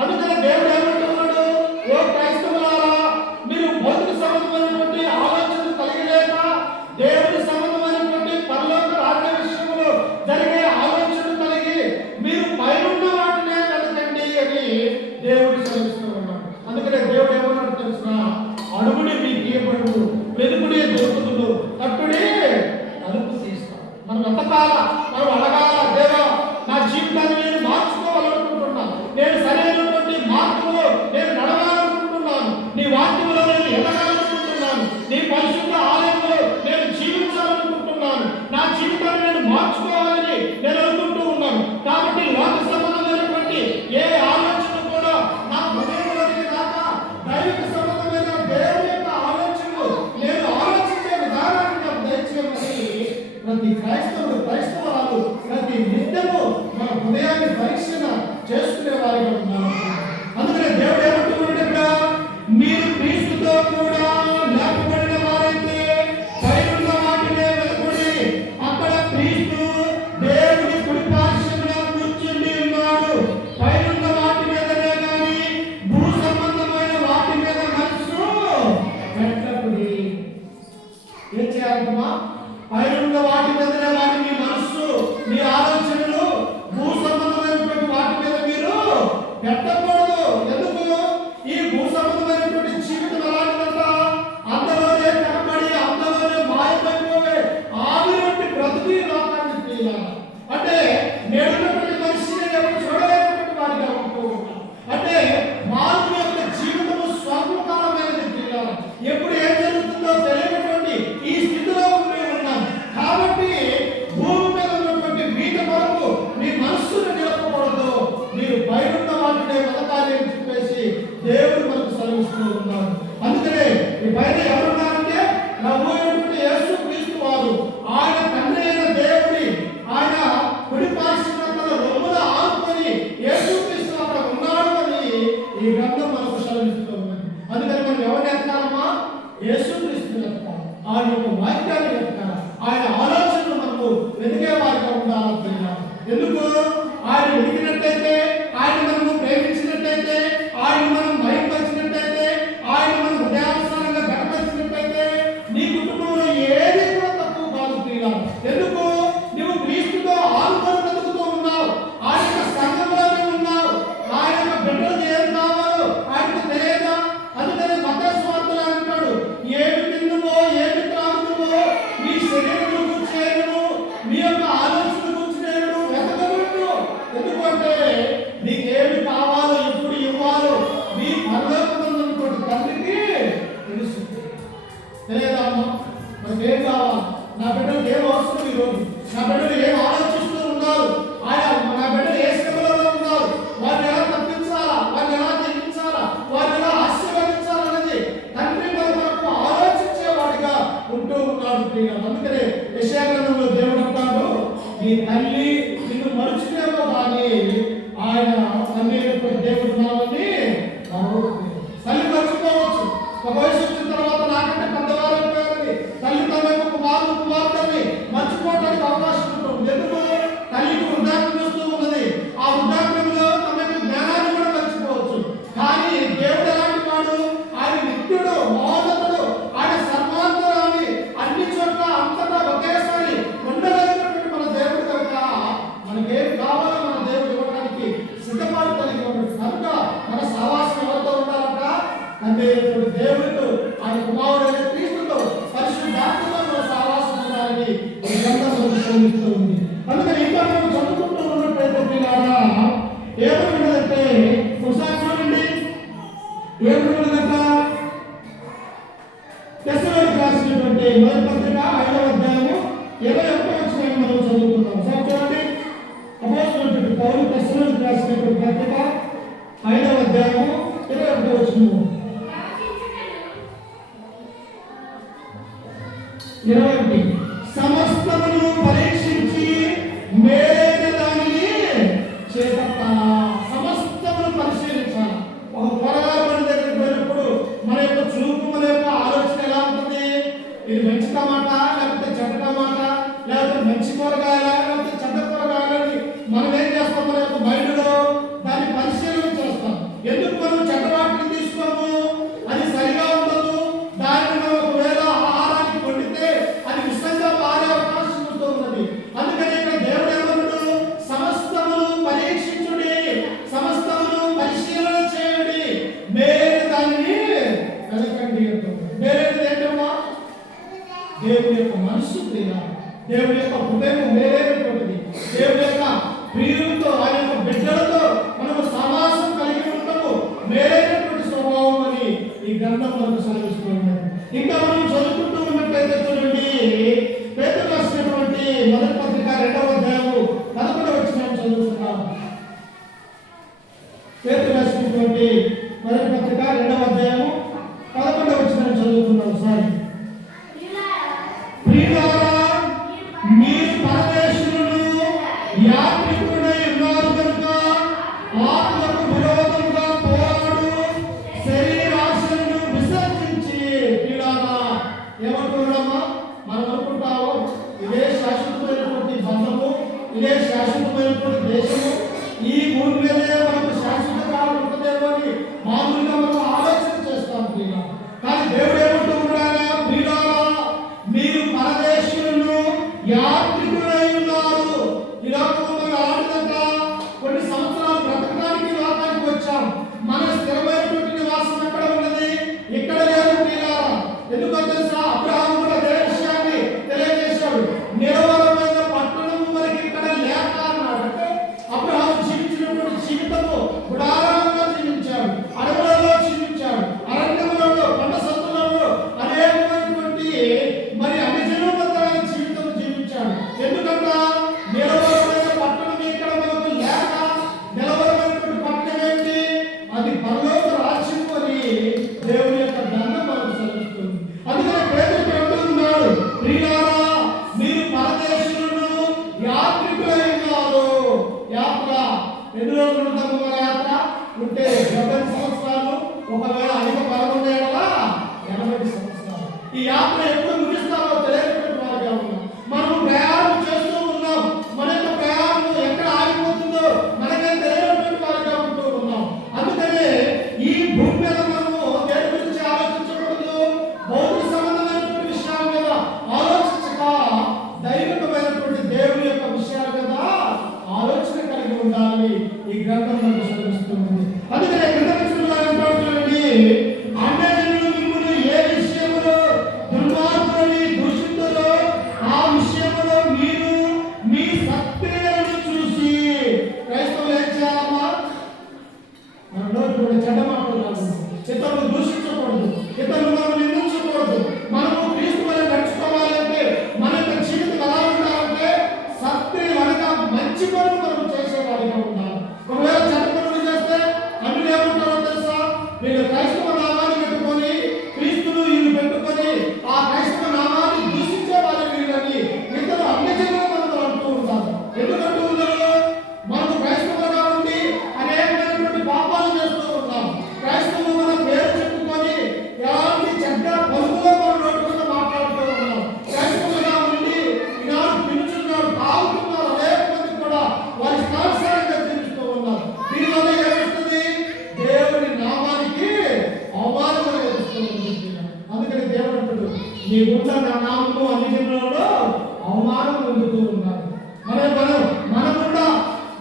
అందుకని దేవుడు ఏమంటున్నాడు, ఓ క్రైస్తవులారా, మీరు భౌతిక సంబంధమైనటువంటి ఆలోచనలు కలిగి లేక దేవుడి సంబంధమైనటువంటి పరలోక రాజ్య విషయంలో జరిగే ఆలోచనలు కలిగి మీరు పైనున్న వాటినే వెతకండి అని దేవుడు సెలవిస్తూ ఉన్నాడు. అందుకనే దేవుడు ఏమన్నాడు తెలుసిన, అడుగుడి మీకు ఇవ్వబడు, వెతుకుడి దొరుకుతుడు, తట్టుడి తలుపు తీస్తాం. మనం వెతకాల, మనం అడగాల, దేవా నా జీవితాన్ని నేను మార్చుకోవాలనుకుంటున్నాను, నేను సరైనటువంటి మార్గంలో నేను నడవాలనుకుంటున్నాను, నీ వాక్యంలో నేను ఎదగాలనుకుంటున్నాను, నీ పరిశుద్ధ ఆలయంలో నేను జీవించాలనుకుంటున్నాను, నా జీవితాన్ని నేను మార్చుకోవాలని నేను అనుకుంటూ ఉన్నాను. కాబట్టి లోక సంబంధమైనటువంటి ఏ ఆలోచన కూడా నా హృదయంలోకి రాక దైవిక సంబంధమైన దేవుని యొక్క ఆలోచనలు నేను ఆలోచించే విధానాన్ని నాకు దయచేయమని ప్రతి క్రైస్తవులు ప్రతి నిత్యము మన హృదయాన్ని పరీక్షణ చేసుకునే వారిగా ఉన్నారు. అందుకనే దేవుడు ఏమంటున్నాడు ఇక్కడ, మీరు క్రీస్తుతో కూడా లేపబడిన వారైతే పైనున్న వాటినే వెలుపడి. అక్కడ క్రీస్తు దేవుని కుడి పార్శ్వమున కూర్చుండి ఉన్నాడు. పైనున్న వాటి మీదనే కానీ భూ సంబంధమైన వాటి మీద మనసు పెట్టకుడి. ఏం చేయాలమ్మా? పైనున్న వాటి మీదనే కానీ మీ మనస్సు, మీ ఆలోచనలు భూ సంబంధమైనటువంటి వాటి మీద మీరు పెట్టకూడదు. ఎందుకు? ఈ భూ సంబంధమైనటువంటి జీవితం ఎలాంటిదంట? అందులోనే కనబడి అందులోనే మాయమైపోయే ఆవిరట్టి బ్రతుకు ఈ లోకాన్ని తీయాలి. అంటే నేడున్నటువంటి మనిషిని ఎవరు చూడలేనటువంటి వారిగా ఉంటూ ఉంటాం. అంటే మానవుని యొక్క జీవితము స్వల్పకాలమైనది తీయాలి. ఎప్పుడు ఈ పైన ఎవరున్నారంటే ప్రభు అయినటువంటి యేసు క్రీస్తు వారు, ఆయన తండ్రి అయిన దేవుడి ఆయన కుడి పార్శ్వమున రొమ్మున ఆనుకొని యేసు క్రీస్తు అక్కడ ఉన్నాడు అని ఈ గ్రంథం మనకు సెలవిస్తూ ఉన్నది. అందుకని మనం ఎవరిని ఎత్తాలమ్మా? యేసు క్రీస్తుని ఎత్తాలి, ఆయన యొక్క వాక్యాన్ని ఎత్తాలి, ఆయన ఆలోచనలు మనకు వెతికే వారిగా ఉండాలి. ఎందుకు? ఆయన వెతికినట్టయితే, ఆయన మనము ప్రేమించినట్టయితే, ఆయన మనం మహిమపరిచినట్టయితే, ఆయన మనం హృదయానుసారంగా గడపరిచినట్టయితే నీ కుటుంబంలో ఏది కూడా తక్కువ కాదు ప్రియులారా. ఎందుకు? నువ్వు క్రీస్తుతో ఆనుకొని బతుకుతూ ఉన్నావు, ఆయన యొక్క సంఘంలోనే ఉన్నావు, ఆయన యొక్క బిడ్డలకు ఏం కావాలో ఆయనకు తెలియదా? అందుకని మత్తయి సువార్తలో అంటాడు, ఏమి తిన్నుమో ఏమి త్రాగుదుమో మీ శరీరమును గూర్చి ఎరుగను, మీ యొక్క ఆలోచనను గూర్చి ఎరుగను, వెతకవద్దు. ఎందుకంటే నీకేమి కావాలో ఎప్పుడు ఇవ్వాలో మీ పరలోకమందున్నటువంటి తండ్రికి తెలుసు. తెలియదా అమ్మా? మనకి ఏం కావాలి? నా బిడ్డలకు ఏం అవసరం ఈరోజు, నా బిడ్డలు ఏం ఆలోచిస్తూ ఉన్నారు, నా బిడ్డలు ఏ శ్రమలో ఉన్నారు, వారిని ఎలా తప్పించాలా, వారిని ఎలా జయించాలా, వారిని ఎలా ఆశీర్వదించాలనేది తండ్రి మనకు ఆలోచించేవాడిగా ఉంటూ ఉన్నాడు ప్రియులారా. అందుకనే యెషయా గ్రంథంలో దేవుడు అంటాడు, నీ తల్లి నిన్ను మరుచునేమో కానీ ఆయన తండ్రి దేవుడు మనల్ని తల్లి మర్చిపోవచ్చు. ఒక వయసు వచ్చిన తర్వాత నాకంటే పెద్దవారు అయిపోయారని తల్లి తన యొక్క కుమార్తెని మర్చిపోవడానికి అవకాశం ఉంటుంది. ఎందుకు? తల్లికి వృద్ధాప్యం వస్తూ ఉన్నది, ఆ వృద్ధాప్యంలో తమ యొక్క జ్ఞానాన్ని కూడా మర్చిపోవచ్చు. కానీ దేవుడు ఎలాంటి వాడు? ఆయన నిత్యుడు, మహోన్నతుడు, ఆయన సర్వాంతరాన్ని అన్ని చోట్ల అంతటా ఒకేసారి ఉండగలిగినటువంటి మన దేవుడు కనుక మనకేం కావాలో మన దేవుడు ఇవ్వడానికి సిద్ధపాటు కలిగి ఉన్నాడు. కనుక మన సహవాసం ఎవరితో ఉండాలంట? అంటే దేవుడితో, ఆయన కుమారుడైన క్రీస్తుతో, పరిశుద్ధాత్మతో మన సహవాసం ఉండాలని ఈ గ్రంథం సందేశిస్తూ ఉంది. అందుకని ఇంకా మనం చదువుకుంటూ ఉన్నట్లయితే పిల్లారా ఏమనుకుంటుందంటే, ఒకసారి చూడండి ఏమనుకుంటుందంట, తెస్సలోనికీయులకు రాసినటువంటి మొదటి పత్రిక 5వ అధ్యాయము 21వ వచనాన్ని మనం చదువుకుందాం. ఒకసారి చూడండి, అపోస్తలుడైన పౌలు తెస్సలోనికీయులకు రాసినటువంటి పత్రిక 5వ అధ్యాయము 21వ వచనము 21. సమస్తమును పరీక్షించి మేలైన దానిని చేపట్టాలా. సమస్తమును పరిశీలించాలి. ఒక కూరగాయల బండి దగ్గరికి పోయినప్పుడు మన యొక్క చూపు, మన యొక్క ఆలోచన ఎలా ఉంటుంది? ఇది మంచి టమాటా లేకపోతే చెడ్డ టమాటా, లేకపోతే మంచి కూరగాయల లేకపోతే చెడ్డ కూరగాయలని మనం ఏం చేస్తాం? మన యొక్క మైండ్లో దాన్ని పరిశీలన చేస్తాం. ఎందుకు మనం చెడ్డ వాటిని తీసుకోము? అది సరిగా ఉండదు. దాన్ని మనం ఒకవేళ ఆహారానికి వండితే అది విషంగా మారే అవకాశం ఉన్నది. అందుకని ఇక్కడ దేవుడు ఏమన్నాడు? సమస్తమును పరీక్షించుడి, సమస్తమును పరిశీలన చేయుడి, మేలు దానిని వెతకండి అంటున్నాడు. మేలైనది ఏంటమ్మా? దేవుడి యొక్క మనస్సు ప్రియులారా, దేవుడి యొక్క హృదయం మేలైనటువంటిది. దేవుడి యొక్క ప్రియులతో, ఆయన యొక్క బిడ్డలతో మనము సమాసం కలిగి ఉంటాము. మేలైనటువంటి స్వభావం అని ఈ గ్రంథం మనకు సెలవిస్తూ ఉన్నది. ఇంకా మనం చదువుకుంటూ ఉన్నట్లయితే చూడండి, పేతురు రాసినటువంటి మొదటి పత్రిక 2వ అధ్యాయము 11వ వచనాన్ని చదువుతున్నాం. పేతురు రాసినటువంటి మొదటి పత్రిక 2వ అధ్యాయము 11వ వచనాన్ని చదువుతున్నాం. సారీ, ప్రియులారా మీరు పరదేశులను యాత్రికులై ఉన్నారు కనుక ఆత్మకు విరోధంగా పోరాడు శరీరాశలను విసర్జించి. ప్రియులారా ఏమంటున్నామా? మనం అనుకుంటాము ఇదే శాశ్వతమైనటువంటి బంధము, ఇదే శాశ్వతమైనటువంటి దేశము, ఈ భూమి మీదే మనకు శాశ్వత కాలం ఉంటుందేమో అని మామూలుగా మనం ఆలోచన చేస్తాం ప్రియులారా. కానీ దేవుడు ఏమంటూ ఉన్నాడా? ప్రియులారా మీరు పరదేశులను యాత్రికులై ఉన్నారు. ఈ లోకంలో ఆడుదంట కొన్ని సంవత్సరాలు బ్రతకడానికి లోకానికి వచ్చాం. మన స్థిరమైనటువంటి నివాసం ఎక్కడ ఉన్నది? ఇక్కడ లేదు ప్రియులారా. ఎందుకో తెలుసా? అబ్రహాము కూడా అదే విషయాన్ని తెలియజేశాడు. నిరవరమైన పట్టణము మనకి ఇక్కడ లేక అన్నాడు. అంటే అబ్రహాము జీవించినటువంటి జీవితము గుడారాలుగా జీవించాడు, అడవులలో జీవించాడు, అరణ్యములలో, కొండ సంతులలో అనేకమైనటువంటి మరి అన్ని జనబద్ధమైన జీవితం జీవించాడు. ఎందుకంట నిరవరమైన పట్టణం ఇక్కడ మనకు లేక, నిలవరమైనటువంటి పట్టణం ఏంటి? అది పరలోక రాజ్యం అని దేవుని యొక్క గ్రంథం మనకు సెలవిస్తుంది. మీకున్న నా నామము అన్ని జనులలో అవమానం పొందుతూ ఉన్నారు. మనం కూడా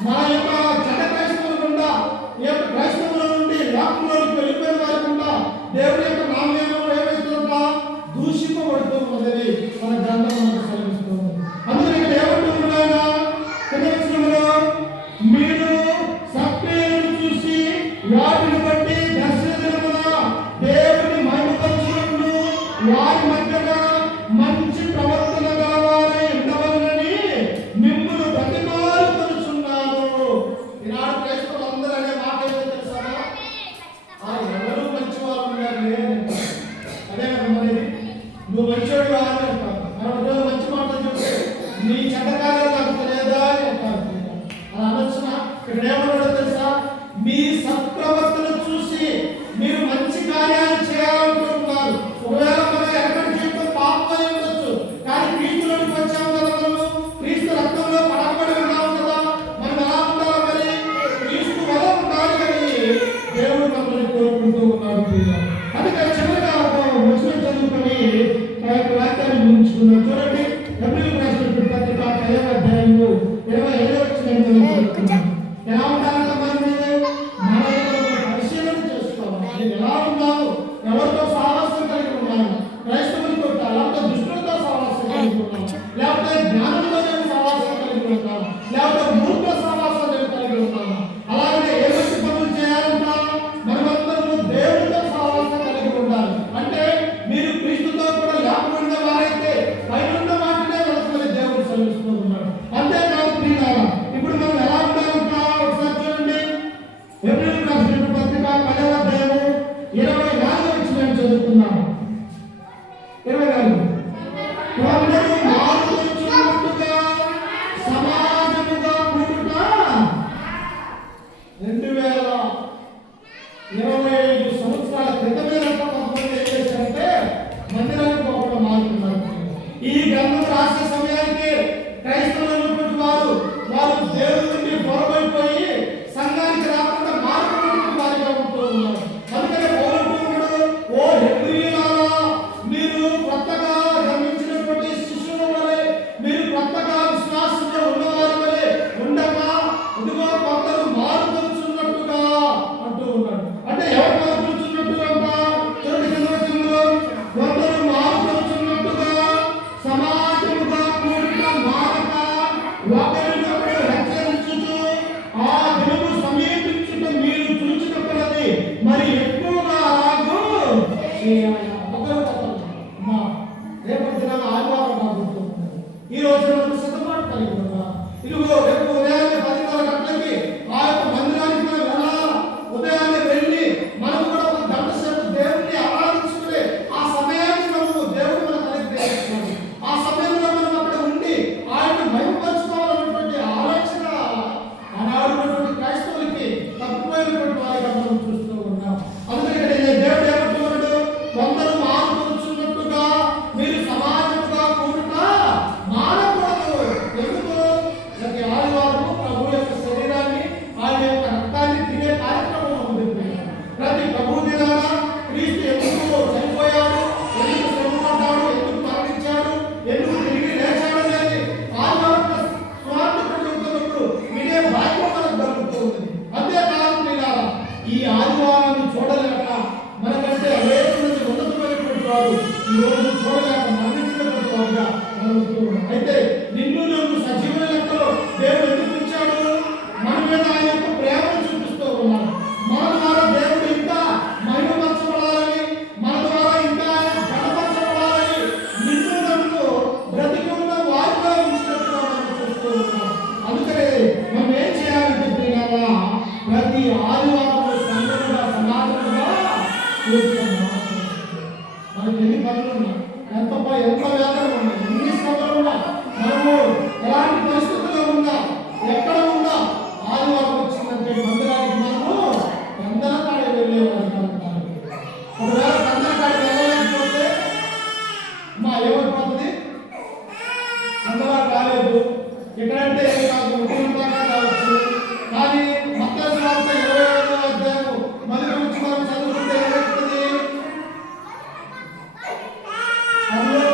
మన యొక్క చెడ్డ క్రైస్తవుల గుండా ఈ యొక్క క్రైస్తవుల నుండి లోకంలోకి వెళ్ళిపోయిన వారి గుండా దేవుడి యొక్క నామం ఏమైతుందా దూషింపబడుతూ ఉన్నది మన గ్రంథం మనకు సెలవిస్తుంది. అందుకని ఇక్కడ ఏమంటున్నారా మీరు సత్క్రియలను చూసి వాటిని బట్టి దర్శనమున దేవుని మహిమపరచుకుంటూ వారి మధ్యగా మంచి ప్రవర్తన గలవారై ఉండవలనని మిమ్మల్ని ప్రతిపాదించుచున్నాను. ఈనాడు క్రైస్తవులందరూ అనే మాట ఏదో తెలుసా? ఎవరు మంచి వారు ఉన్నారు అదే కదా మరి నువ్వు మంచివాడు కాదు అంటారు. మంచి మాట చెప్తే నీ చెడ్డకార్యాలు నాకు తెలియదా అని అంటారు. అలా అనొచ్చునా? ఇక్కడ ఏమన్నాడో తెలుసా? మీ సత్ప్రవర్తన చూసి మీరు మంచి కార్యాలు చేయాలనుకుంటున్నారు. ఒకవేళ మనం ఎక్కడ జీవితం పాపమై ఉండొచ్చు, కానీ క్రీస్తులోకి వచ్చాము కదా, మనము క్రీస్తు రక్తంలో పడబడి ఉన్నాము కదా, మనం ఎలా ఉండాలి? మరి క్రీస్తు వల్ల ఉండాలి అని దేవుడు మనల్ని కోరుకుంటూ ఉన్నాడు. అందుకని చివరిగా వచనం చదువుకొని వాక్యాన్ని ముగించుకున్నాం. చూడండి, ఎబ్రిల్ రాసిన పత్రిక 5వ అధ్యాయము 25వ వచనం ఎలా ఉండాలంటే మనం పరిశీలన చేసుకోవాలి. నేను ఎలా ఉన్నాను, ఎవరితో సావాసం కలిగి ఉన్నాను, క్రైస్తవులతో లేకపోతే దుష్టులతో సావాసం కలిగి ఉన్నాను, లేకపోతే జ్ఞానంతో నేను సావాసం కలిగి ఉన్నాను, లేకపోతే మూర్ఖ సావాసం నేను కలిగి ఉన్నాను. అలాగే ఏ మంచి పనులు చేయాలంటా మనమందరూ దేవుడితో సావాసం కలిగి ఉండాలి. అంటే మీరు క్రీస్తుతో కూడా లేకుండా వారైతే పైన వాటినే వెళుతున్న దేవుడు సెలవిస్తూ ఉన్నాడు. అంతేకాదు ప్రియులారా, ఇప్పుడు మనం ఎలా ఉండాలంటా ఒకసారి చూడండి. ఎబ్రిల్ రాసిన పత్రిక 10వ అధ్యాయము 24వ వచనం చదువుతున్నాము. 24 కొందరు మారుతున్నట్టుగా సమాజముగా కూడుట 2025 సంవత్సరాల క్రితమే కొంతమంది ఏం చేశారంటే మందిరానికి పోకుండా మారుతున్నారు. ఈ గ్రంథం రాసే సమయానికి క్రైస్తవులైనటువంటి వారు దేవుడి నుండి దూరమైపోయి సంఘానికి రాకుండా మారుతున్నటువంటి వారిగా ఉంటూ ఉన్నారు. అందుకనే పౌరుడు ఓ హెబ్రీయులారా, మీరు కొత్తగా జన్మించినటువంటి శిశువుల వలె, మీరు కొత్తగా విశ్వాసంలో ఉన్నవారి వలె ఉండగా ఇదిగో కొందరు మారుతున్నట్టుగా అంటూ ఉన్నాడు. అంటే ఎవరు మారుతున్నట్టుగా అంటారు? చూడండి కింద వచనంలో కొందరు మారుతున్నట్టుగా సమాజముగా కూడిన మారక ఒకరినొకరు హెచ్చరించుచు ఆ దినము సమీపించుట మీరు చూచినప్పుడది మరి ఎక్కువగా అలాగూ చేయాలి. రేపటి దినాన ఆదివారం కాబోతున్నది. ఈ రోజు మనం సిద్ధపాటు కలిగి ఉన్నాం. ఇదిగో రేపు ఉదయాన్నే 10 గంటలకి ఆ యొక్క మందిరానికి మనం వెళ్ళాలా. ఉదయాన్నే వెళ్ళి మనం కూడా ఒక గంట సేపు దేవుడిని ఆరాధించుకునే ఆ సమయాన్ని మనము దేవుడు మనకు అనుగ్రహిస్తున్నాడు. ఆ సమయంలో మనం అక్కడ ఉండి ఆయన మహిమపరచుకోవాలన్నటువంటి ఆలోచన ఆనాడున్నటువంటి క్రైస్తవులకి తప్పిపోయినటువంటి వారిగా మనం చూస్తూ ఉన్నాం. అందుకని దేవుడు ఏమంటున్నాడు? కొందరు మారుతున్నట్టుగా మీరు సమాజముగా కూడుట మారకూడదు. ఎందుకు? ప్రతి ఆదివారము ప్రభు యొక్క శరీరాన్ని ఆయన యొక్క రక్తాన్ని తినే కార్యక్రమం ఉంది. ప్రతి ప్రభు దినాన క్రీస్తు ఎందుకు చనిపోయాడు, ఎందుకు శ్రమపడ్డాడు, ఎందుకు మరణించాడు, ఎందుకు తిరిగి లేచాడు అనేది ఆదివారం స్వార్థకుడు చెబుతున్నప్పుడు వినే భాగ్యం మనకు దొరుకుతూ ఉంది. అంతేకాదు ప్రియులారా, ఈ ఆదివారాన్ని చూడలేక మనకంటే అనేక మంది ఉన్నతమైనటువంటి వారు ఈ రోజు చూడలేక మరణించినటువంటి వారుగా కలుగుతూ ఉన్నారు. అయితే నిన్ను నన్ను సజీవుల లెక్కలో దేవుడు ఎందుకు ఉంచాడు? మన మీద ఆయన యొక్క ప్రేమను చూపిస్తూ ఉన్నాడు. మన ద్వారా దేవుడు ఇంకా మహిమపరచబడాలని, మన ద్వారా ఇంకా ఘనపరచబడాలని నిన్ను నన్ను బ్రతికి ఉన్న వారిగా ఉంచినట్టుగా మనం చూస్తూ ఉన్నాం. అందుకనే మనం ఏం చేయాలంటే ప్రియులారా, ప్రతి ఆదివారం సంఘముగా సమాజంగా మనకి ఎన్ని పనులు ఉన్నాయి, ఎంత వేదన ఉన్నాయి, ఎన్ని శ్రమలు ఉన్నాయి, మనము ఎలాంటి పరిస్థితుల్లో ఉన్నా, ఎక్కడ ఉన్నా ఆదివారం వచ్చిందంటే మందిరానికి మనము కందనకాడి వెళ్ళేవారు కాదు. ఒకవేళ కందనకాడి వెళ్ళలేకపోతే మా ఏమైపోతుంది? కందవాడు కాలేదు ఎక్కడంటే నాకు ఉద్యోగంగా కావచ్చు. కానీ మత్తయి సువార్త 25వ అధ్యాయము మొదటి నుంచి మనం చదువుకుంటే ఏమవుతుంది? అందులో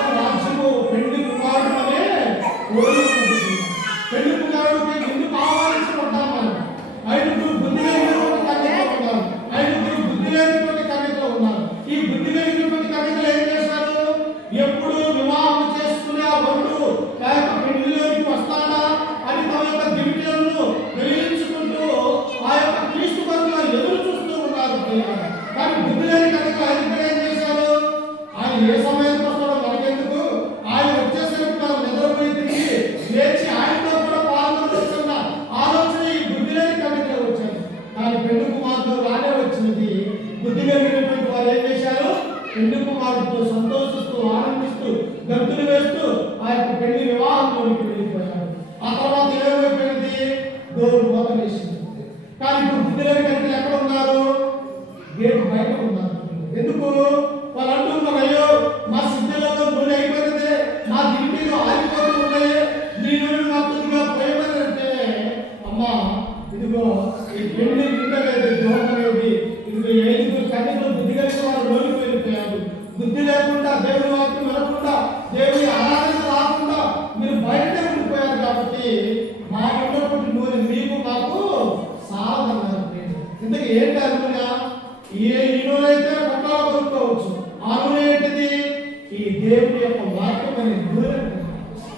ఆయన ఏ సమయానికి వస్తాడో మనకెందుకు, ఆయన వచ్చేసరికి మనం నిద్రపోయి తిరిగి లేచి ఆయనతో కూడా పాల్గొనవలసిన ఆలోచన ఈ బుద్ధి లేని కవితలో వచ్చారు. కానీ పెళ్లి కుమారుడు రానే వచ్చినది. బుద్ధి కలిగినటువంటి వారు ఏం చేశారు? పెళ్లి కుమారుడితో సంతోషిస్తూ ఆనందిస్తూ గంతులు వేస్తూ ఆ యొక్క పెళ్లి వివాహంలోనికి వెళ్ళిపోయారు. ఆ తర్వాత ఏమైపోయింది? డోర్ మూత వేసింది. కానీ ఇప్పుడు బుద్ధి లేని కవితలు ఎక్కడ ఉన్నారు? గేట్ బయట ఉన్నారు. ఎందుకు? వాళ్ళు అంటున్నారు, అయ్యో మా సిద్ధులతో నూనె అయిపోయింది, మా దిండిలో ఆగిపోతూ ఉన్నాయి, నీ నూనె మాత్రంగా పోయమనంటే, అమ్మా ఇదిగో ఈ పెళ్లి నిండలేదు, గృహం అనేది ఇదిగో 5 కన్యలు బుద్ధి కలిగిన వారు లోనికి వెళ్ళిపోయారు. బుద్ధి లేకుండా దేవుని వాక్యం వినకుండా దేవుని ఆరాధన రాకుండా మీరు బయటనే ఉండిపోయారు. కాబట్టి మా ఉన్నటువంటి నూనె మీకు మాకు సాధన్నారు. ఇంతకీ ఏంటి అనుకున్నా? ఈ నూనె అయితే పట్టాలు కొనుక్కోవచ్చు. ఆ నూనె ఏంటిది? ఈ దేవుని యొక్క వాక్యం అనే నూనె.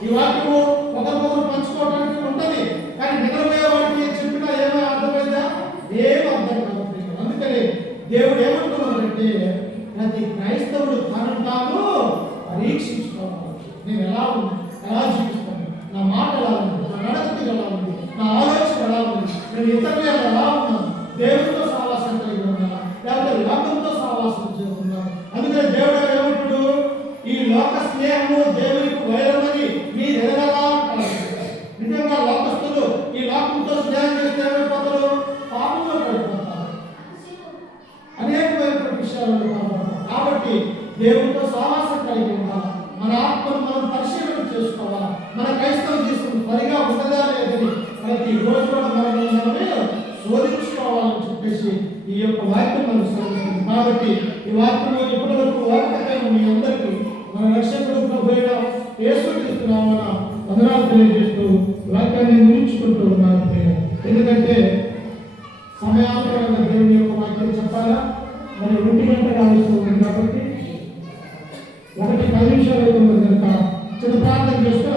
ఈ వాక్యము ఒకరికొకరు పంచుకోవడానికి ఉంటది. కానీ నిద్రపోయే వాడికి చెప్పినా ఏమో అర్థమైందా? ఏం అర్థం కాదు. అందుకని దేవుడు ఏమంటున్నాడంటే, ప్రతి క్రైస్తవుడు తనను తాను పరీక్షించుకోవాలి. నేను ఎలా జీవిస్తాను, నా మాట ఎలా ఉంది, నా నడత ఎలా ఉంది, నా ఆలోచన ఎలా ఉంది, నేను ఇతరులు ఎలా ఉన్నాను, దేవుడితో సహవాసం కలిగి ఉన్నాను, లేకపోతే లోకంతో సహవాసం చేస్తున్నాను. అందుకని దేవుడు ఏమంటాడు? ఈ లోక స్నేహము దేవునికి వైరమని మీరు ఎదగలా అంటారు. నిజంగా లోకస్తులు ఈ లోకంతో స్నేహం చేస్తే ఏమైపోతారు? పాపంలో పడిపోతారు, అనేకమైనటువంటి విషయాల్లో పాల్గొంటారు. కాబట్టి దేవుడితో సహవాసం కలిగి ఉండాలి. మన ఆత్మను మనం పరిశీలన చేసుకోవాలి. మన క్రైస్తవ జీవితం సరిగా ఉండదా లేదని ప్రతి రోజు కూడా మనమే శోధించుకోవాలని చెప్పేసి ఈ యొక్క వాక్యం మనకు సరిపోతుంది. కాబట్టి ఈ వాక్యంలో ఇప్పటి వరకు వాక్యమైన మీ అందరికీ మన రక్షకుడు ప్రభువైన యేసుక్రీస్తు నామమున వందనాలు తెలియజేస్తూ వాక్యాన్ని ముగించుకుంటూ ఉన్నారు. ఎందుకంటే సమయాంతరంగా దేవుని యొక్క వాక్యం చెప్పాలా, మరి 1 గంట కావస్తుంది. కాబట్టి 1-10 నిమిషాలు అవుతుంది కనుక చిన్న ప్రార్థన చేస్తూ